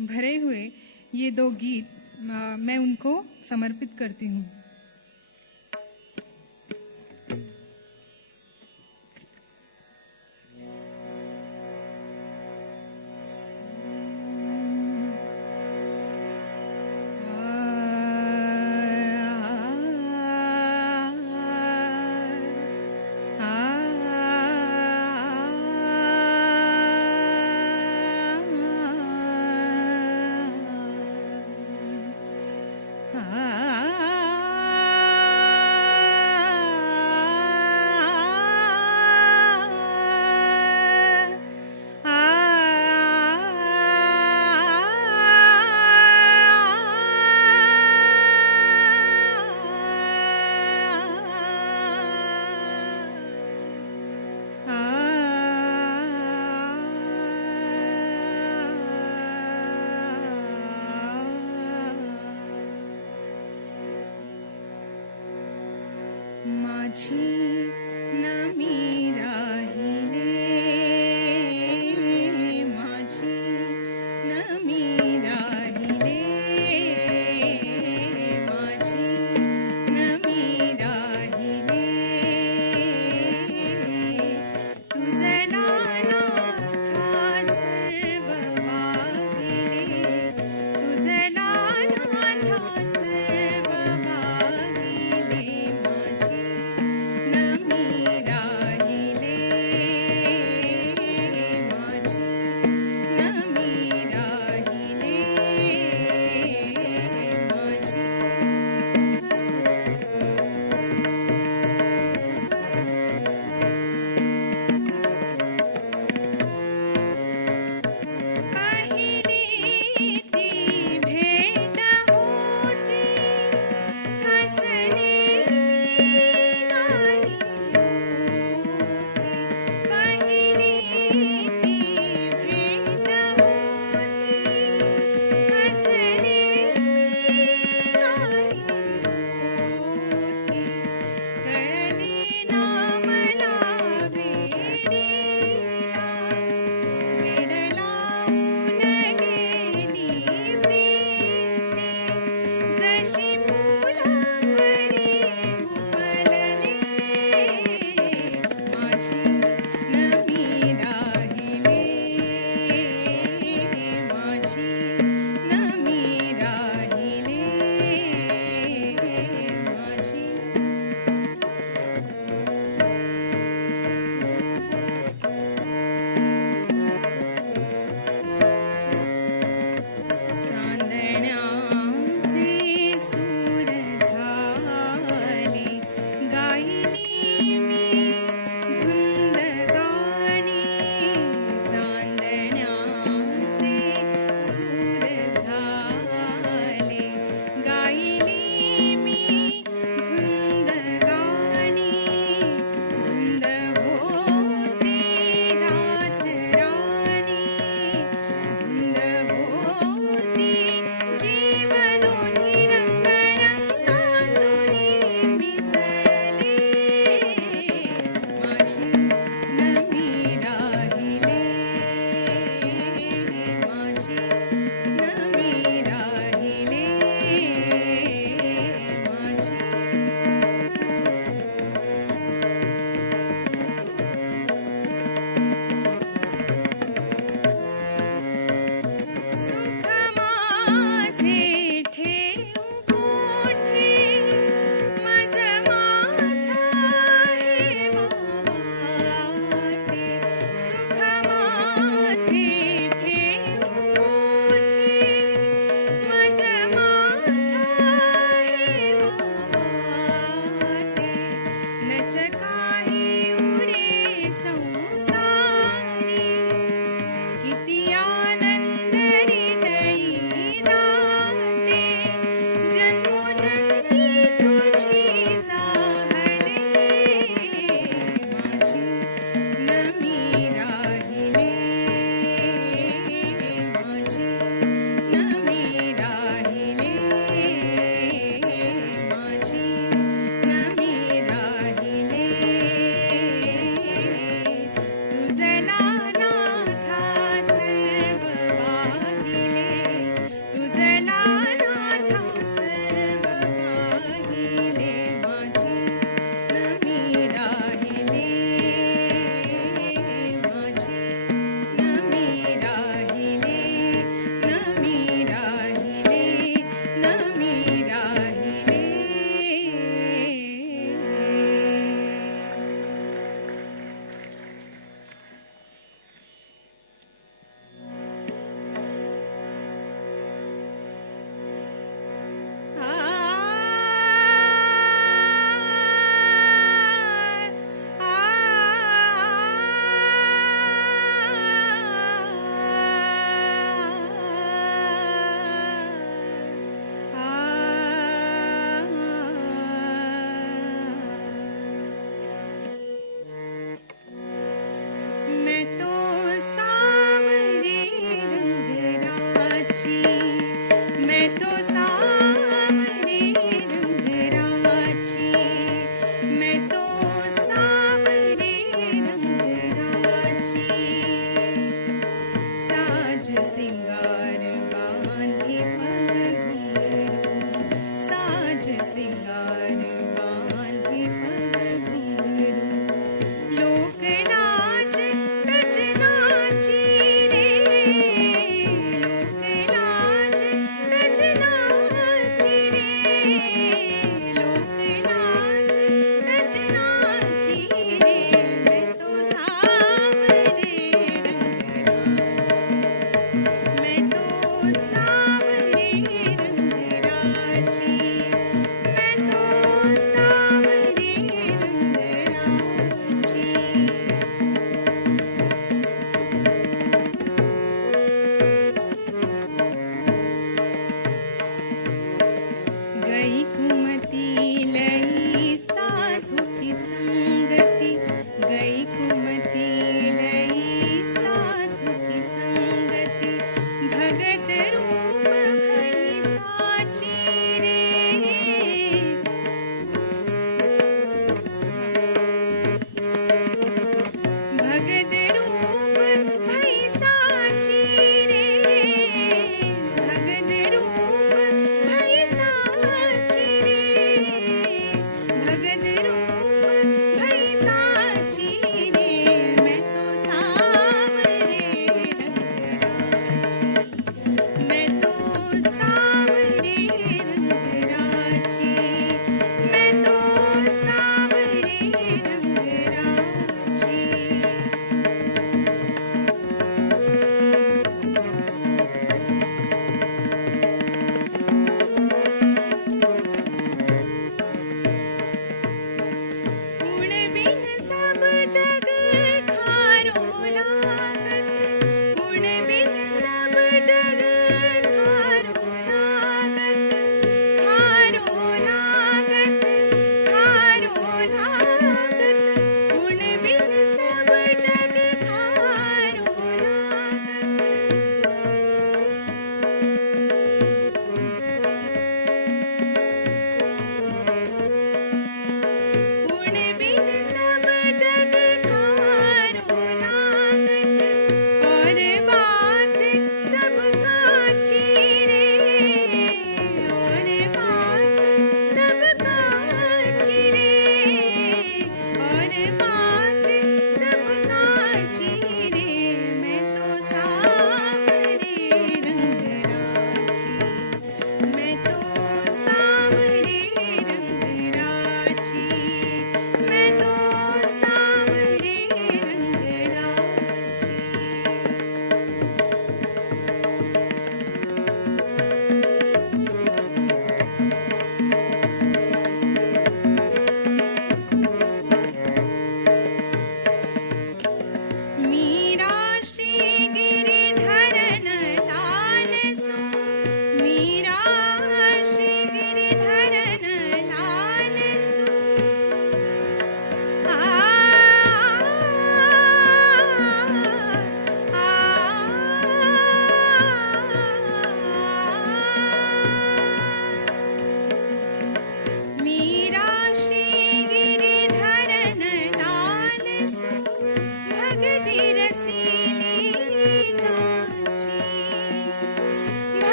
भरे हुए ये दो गीत मैं उनको समर्पित करती हूँ।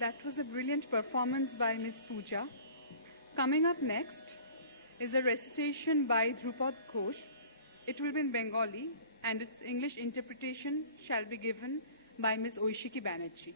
That was a brilliant performance by Ms. Pooja. Coming up next is a recitation by Dhrupad Ghosh. It will be in Bengali and its English interpretation shall be given by Ms. Oishiki Banerjee.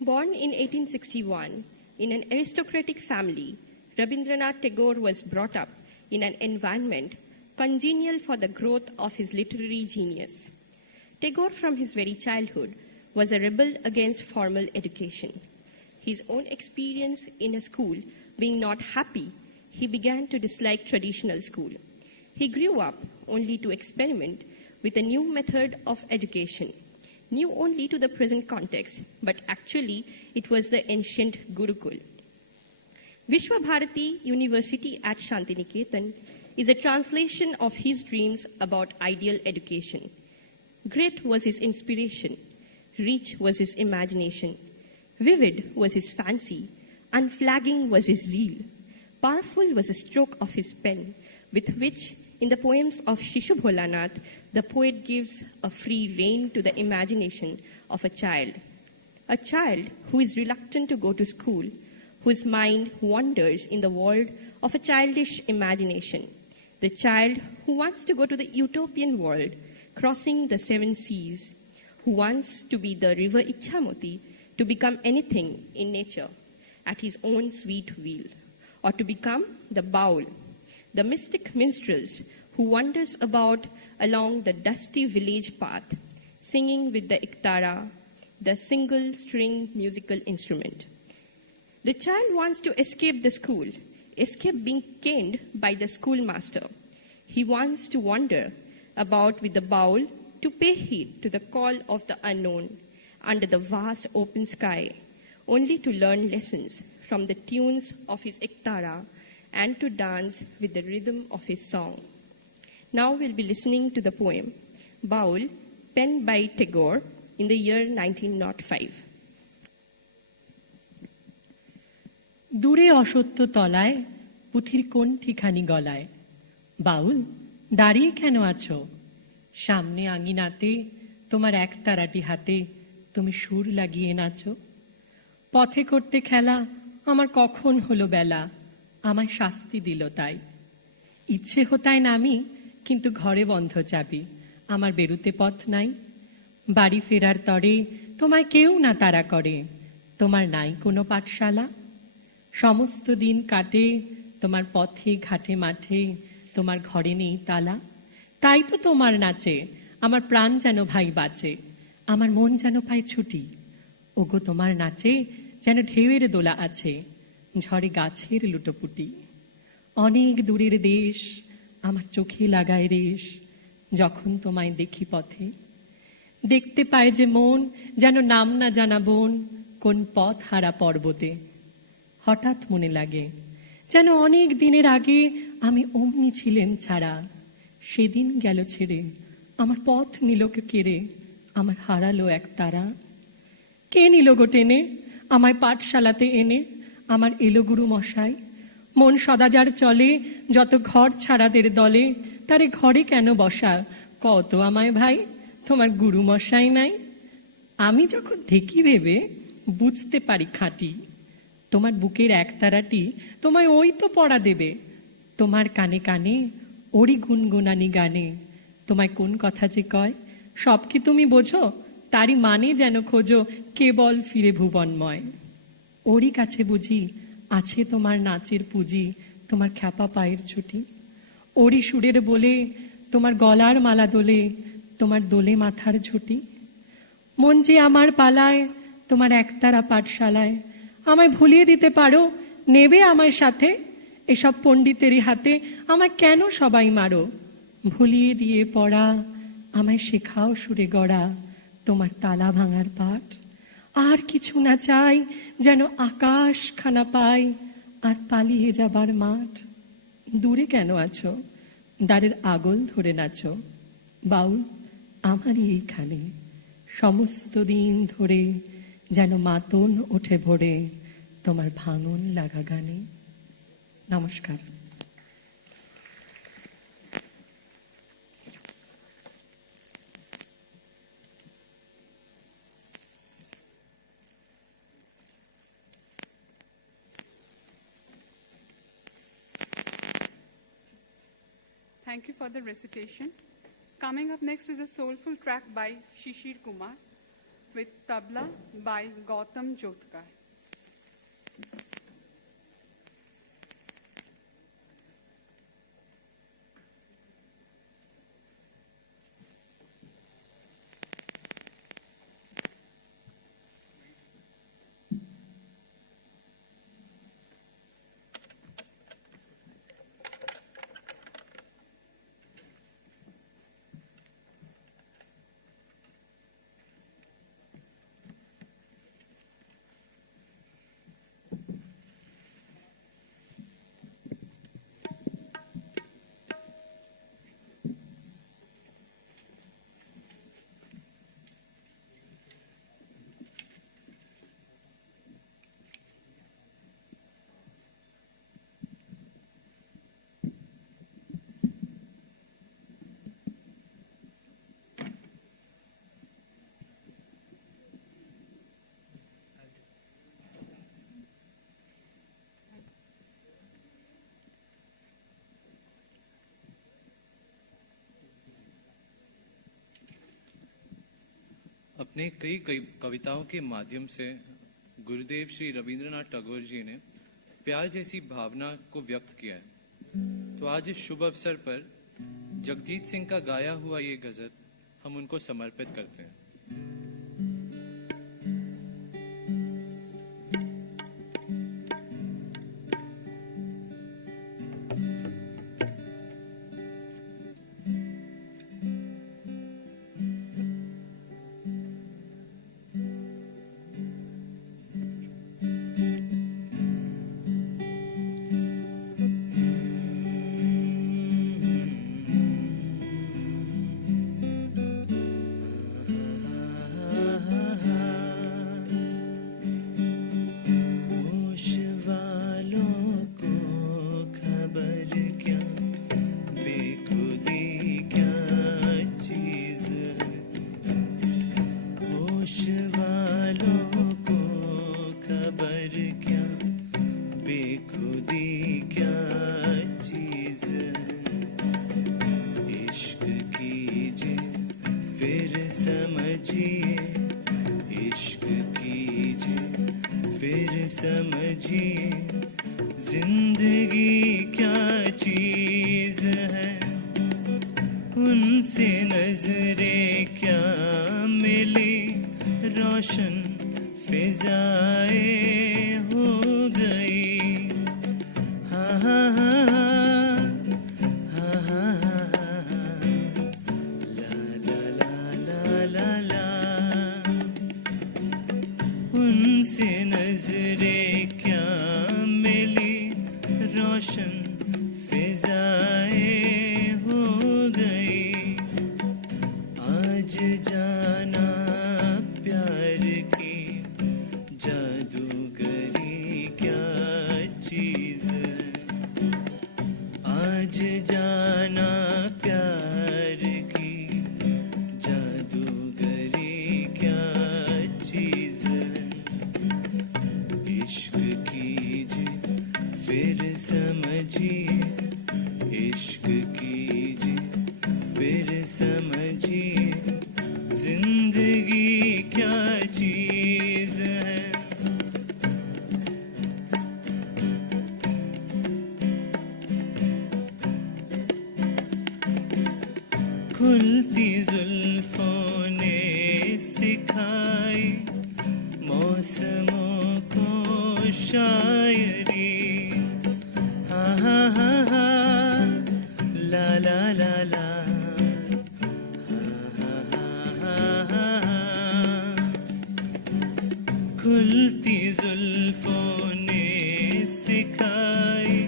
Born in 1861 in an aristocratic family, Rabindranath Tagore was brought up in an environment congenial for the growth of his literary genius. Tagore, from his very childhood, was a rebel against formal education. His own experience in a school being not happy, he began to dislike traditional school. He grew up only to experiment with a new method of education, new only to the present context, but actually it was the ancient Gurukul. Vishwabharati University at Shantiniketan is a translation of his dreams about ideal education. Great was his inspiration, rich was his imagination, vivid was his fancy, unflagging was his zeal, powerful was the stroke of his pen, with which, in the poems of Shishu Bholanath, the poet gives a free rein to the imagination of a child who is reluctant to go to school, whose mind wanders in the world of a childish imagination, the child who wants to go to the utopian world, crossing the seven seas, who wants to be the river Ichamoti, to become anything in nature at his own sweet will, or to become the Baul, the mystic minstrels who wanders about along the dusty village path, singing with the iktara, the single-string musical instrument. The child wants to escape the school, escape being caned by the schoolmaster. He wants to wander about with the Baul to pay heed to the call of the unknown under the vast open sky, only to learn lessons from the tunes of his iktara and to dance with the rhythm of his song. Now we'll be listening to the poem Baul, penned by Tagore in the year 1905. দূরে অসত্য তলায় পুথির কণ্ঠিখানি গলায়, বাউল দাঁড়িয়ে কেন আছো? সামনে আঙিনাতে তোমার একতারাটি হাতে তুমি সুর লাগিয়ে নাচো। পথে করতে খেলা আমার কখন হলো বেলা, আমায় শাস্তি দিল তাই। ইচ্ছে হতায় নামি, কিন্তু ঘরে বন্ধ চাবি, আমার বেরুতে পথ নাই। বাড়ি ফেরার তরে তোমায় কেউ না তাড়া করে, তোমার নাই কোনো পাঠশালা। সমস্ত দিন কাটে তোমার পথে ঘাটে মাঠে, তোমার ঘরে নেই তালা। তাই তো তোমার নাচে আমার প্রাণ যেন ভাই বাঁচে, আমার মন যেন পায় ছুটি। ওগো তোমার নাচে যেন ঢেউয়ের দোলা আছে, ঝড়ে গাছের লুটোপুটি। অনেক দূরের দেশ আমার চোখে লাগায় রেশ, যখন তোমায় দেখি পথে। দেখতে পায় যে মন যেন নাম না জানা বন, কোন পথ হারা পর্বতে। হঠাৎ মনে লাগে যেন অনেক দিনের আগে আমি অমনি ছিলেন ছাড়া, সেদিন গেল ছেড়ে আমার পথ নিল কে কেড়ে, আমার হারালো এক তারা। কে নিল গো টেনে আমায় পাঠশালাতে এনে, আমার এলো গুরু মশাই। মন সদাচার চলে যত ঘর ছাড়াদের দলে, তারে ঘরে কেন বসা কত আমায় ভাই, তোমার গুরু মশাই নাই। আমি যখন দেখি ভেবে বুঝতে পারি খাঁটি, তোমার বুকের একতারাটি তোমায় ওই তো পড়া দেবে। তোমার কানে কানে ওরই গুনগুনানি গানে, তোমায় কোন কথা যে কয় সব কি তুমি বোঝো, তারই মানে যেন খোঁজো কেবল ফিরে ভুবনময়। ওরই কাছে বুঝি আছে তোমার নাচের পুঁজি, তোমার খ্যাপা পায়ের ছুটি। ওরই সুরের বলে তোমার গলার মালা দোলে, তোমার দোলে মাথার ঝুটি। মন যে আমার পালায় তোমার একতারা পাঠশালায়, আমায় ভুলিয়ে দিতে পারো নেবে আমায় সাথে। এসব পণ্ডিতেরই হাতে আমায় কেন সবাই মারো, ভুলিয়ে দিয়ে পড়া আমায় শেখাও সুরে গড়া, তোমার তালা ভাঙার পাঠ। আর কিছু না চাই যেন আকাশ খানা পাই, আর পালিয়ে যাবার মাঠ, দূরে কেন আছো, দ্বারের আগল ধরে নাচো। বাউল আমারই এইখানে, সমস্ত দিন ধরে যেন মাতন ওঠে ভোরে তোমার ভাঙন লাগা গানে। নমস্কার। Thank you for the recitation. Coming up next is a soulful track by Shishir Kumar with tabla by Gautam Jotkar. अपने कई कविताओं के माध्यम से गुरुदेव श्री रविंद्रनाथ टैगोर जी ने प्यार जैसी भावना को व्यक्त किया है। तो आज इस शुभ अवसर पर जगजीत सिंह का गाया हुआ ये गजल हम उनको समर्पित करते हैं। समझिए जिंदगी क्या चीज है, उनसे नजरें क्या मिली, रोशन फिजाएं हो गई। हाँ हाँ हाँ हाँ हाँ हाँ ला ला ला ला ला, उनसे नजरें क्या मिली, रोशन फिजाएं हो गई। आज जाना प्यार की जादूगरी क्या चीज है, आज जाना प्यार की जादूगरी क्या चीज है। इश्क कीजिए फिर समझिए, इश्क कीजिए फिर समझिए, जिंदगी क्या चीज है। खुलती जुल्फों ने सिखाई मौसमों को शायरी। हाँ हाँ हाँ हाँ सिखाई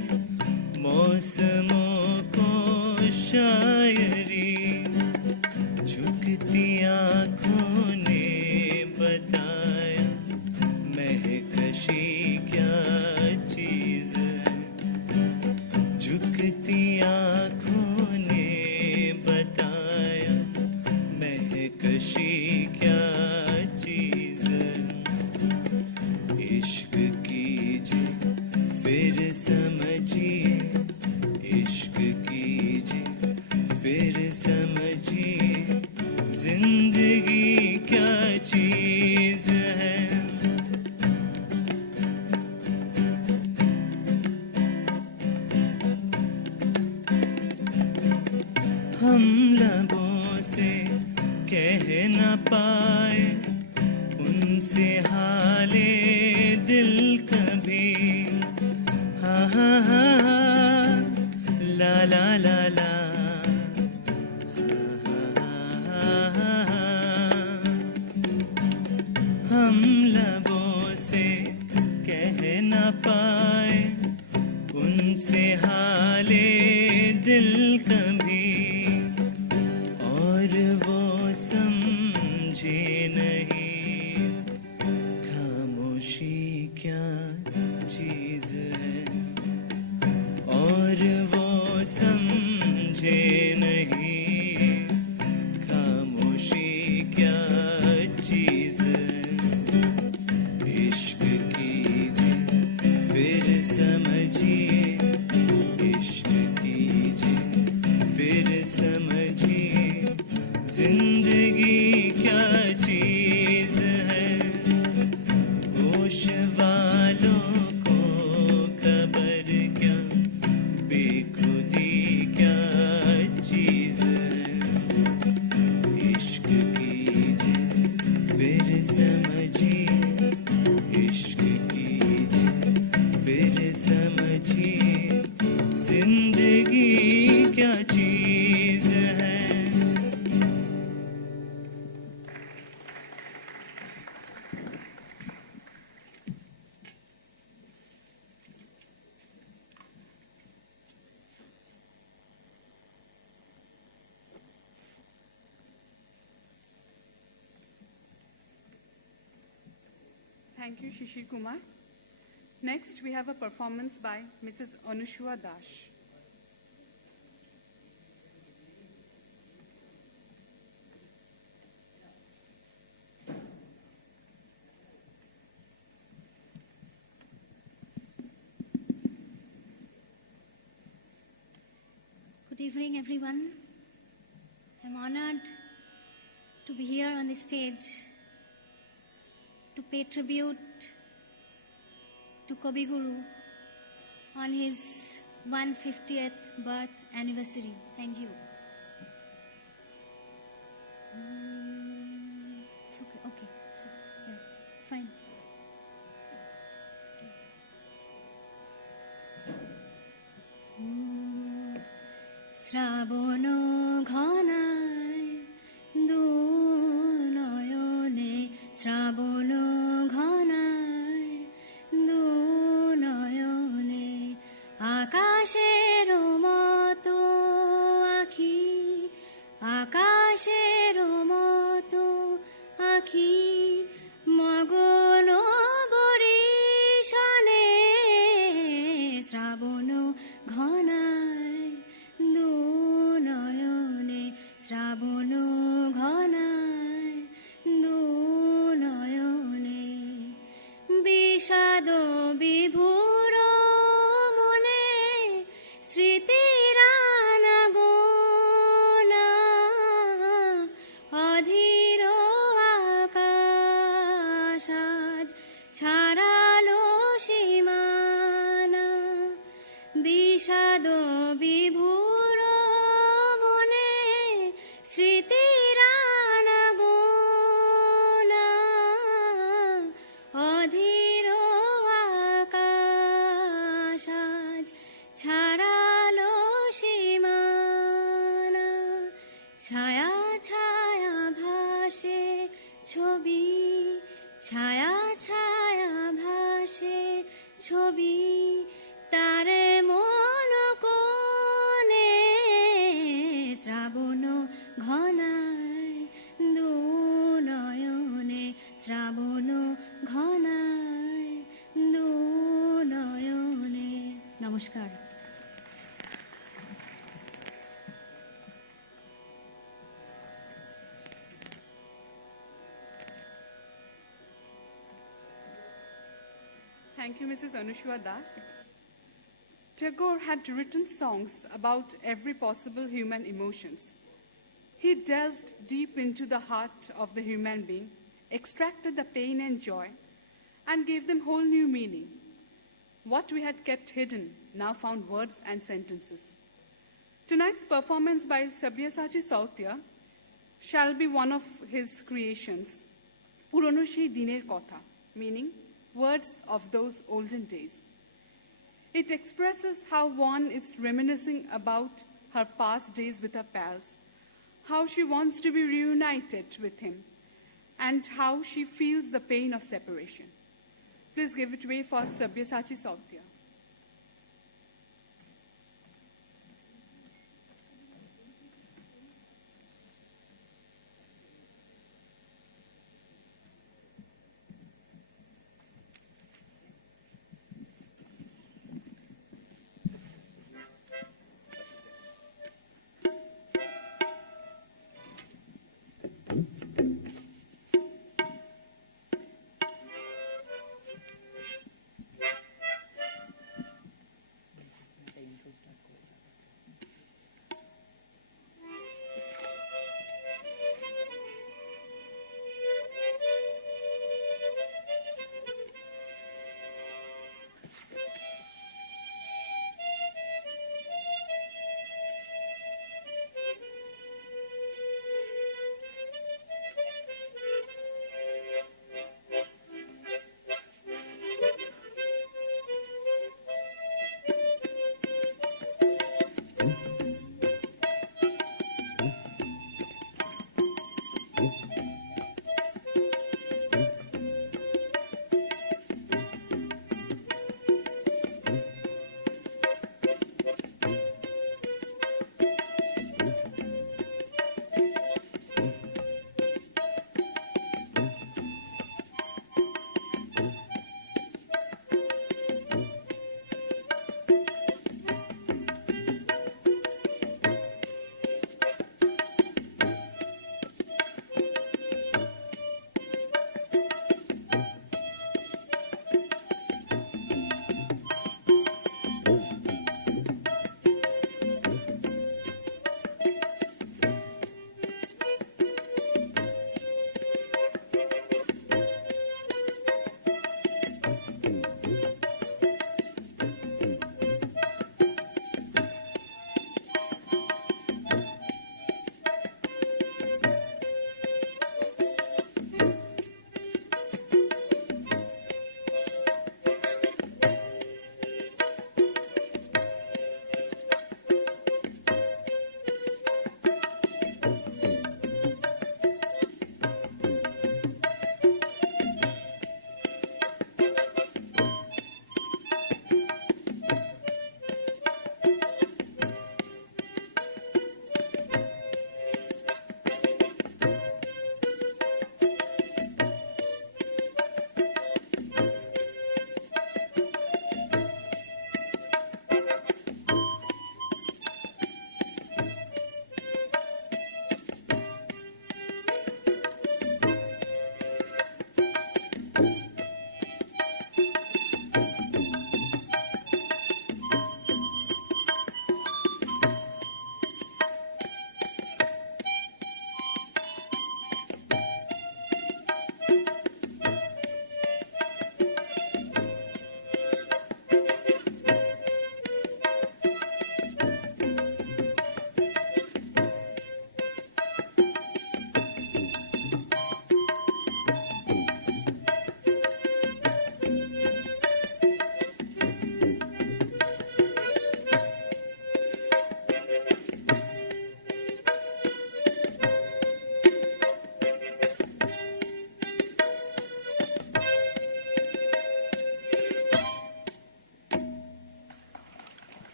मौसमों को शायरी झुकती आँखों ने बताया महकशी क्या चीज है झुकती आँखों ने बताया महकशी क्या चीज है इश्क कीजिए फिर समझिए इश्क कीजिए फिर समझिए जिंदगी क्या चीज है हम लबों से कह न पाए उनसे हाले दिल कभी हाँ हाँ हाँ हाँ, ला ला ला ला हाँ, हाँ, हाँ। हम लबों से कह न पाए उनसे हाले दिल कभी और वो समझे नहीं खामोशी क्या चीज है और वो समझे नहीं खामोशी क्या चीज है इश्क कीजिए फिर समझिए इश्क कीजिए फिर समझिए जिंदगी क्या चीज है होश वालों को खबर क्या बेखुदी क्या चीज है इश्क कीजिए फिर समझिए इश्क कीजिए फिर समझिए जिंदगी क्या चीज है Thank you, Shishir Kumar. Next, we have a performance by Mrs. Anushwa Dash. Good evening, everyone. I'm honored to be here on the stage to pay tribute to Kavi Guru on his 150th birth anniversary. Thank you. It's okay. Okay. So, yeah, fine. শ্রাবণ ঘনায় দুনয়নে শ্রাবণ ঘনায় দুনয়নে আকাশের মতো আখি আকাশের মতো আখি মগন বরিশনে শ্রাবণ ঘনায় দুনয়নে শ্রাবণ ঘনায় দুনয়নে বিষাদ বিভুর মনে স্মৃতির আনাগোনা অধীর আকাশ আজ ছাড়ালো সীমানা বিষাদ বিভুর মনে স্মৃতির আনাগোনা অধীর আকাশ আজ ছাড়ালো সীমানা ছায়া ছায়া ভাসে ছবি ছায়া ছায়া ভাসে ছবি নমস্কার। Thank you, Mrs. Anushwa Das. Tagore had written songs about every possible human emotions. He delved deep into the heart of the human being, extracted the pain and joy, and gave them whole new meaning. What we had kept hidden now found words and sentences. Tonight's performance by Sabyasachi Sautya shall be one of his creations, Purono Shei Diner Kotha, meaning words of those olden days. It expresses how one is reminiscing about her past days with her pals, how she wants to be reunited with him, and how she feels the pain of separation. Please give it way for Sabyasachi Sautya.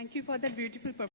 Thank you for that beautiful performance.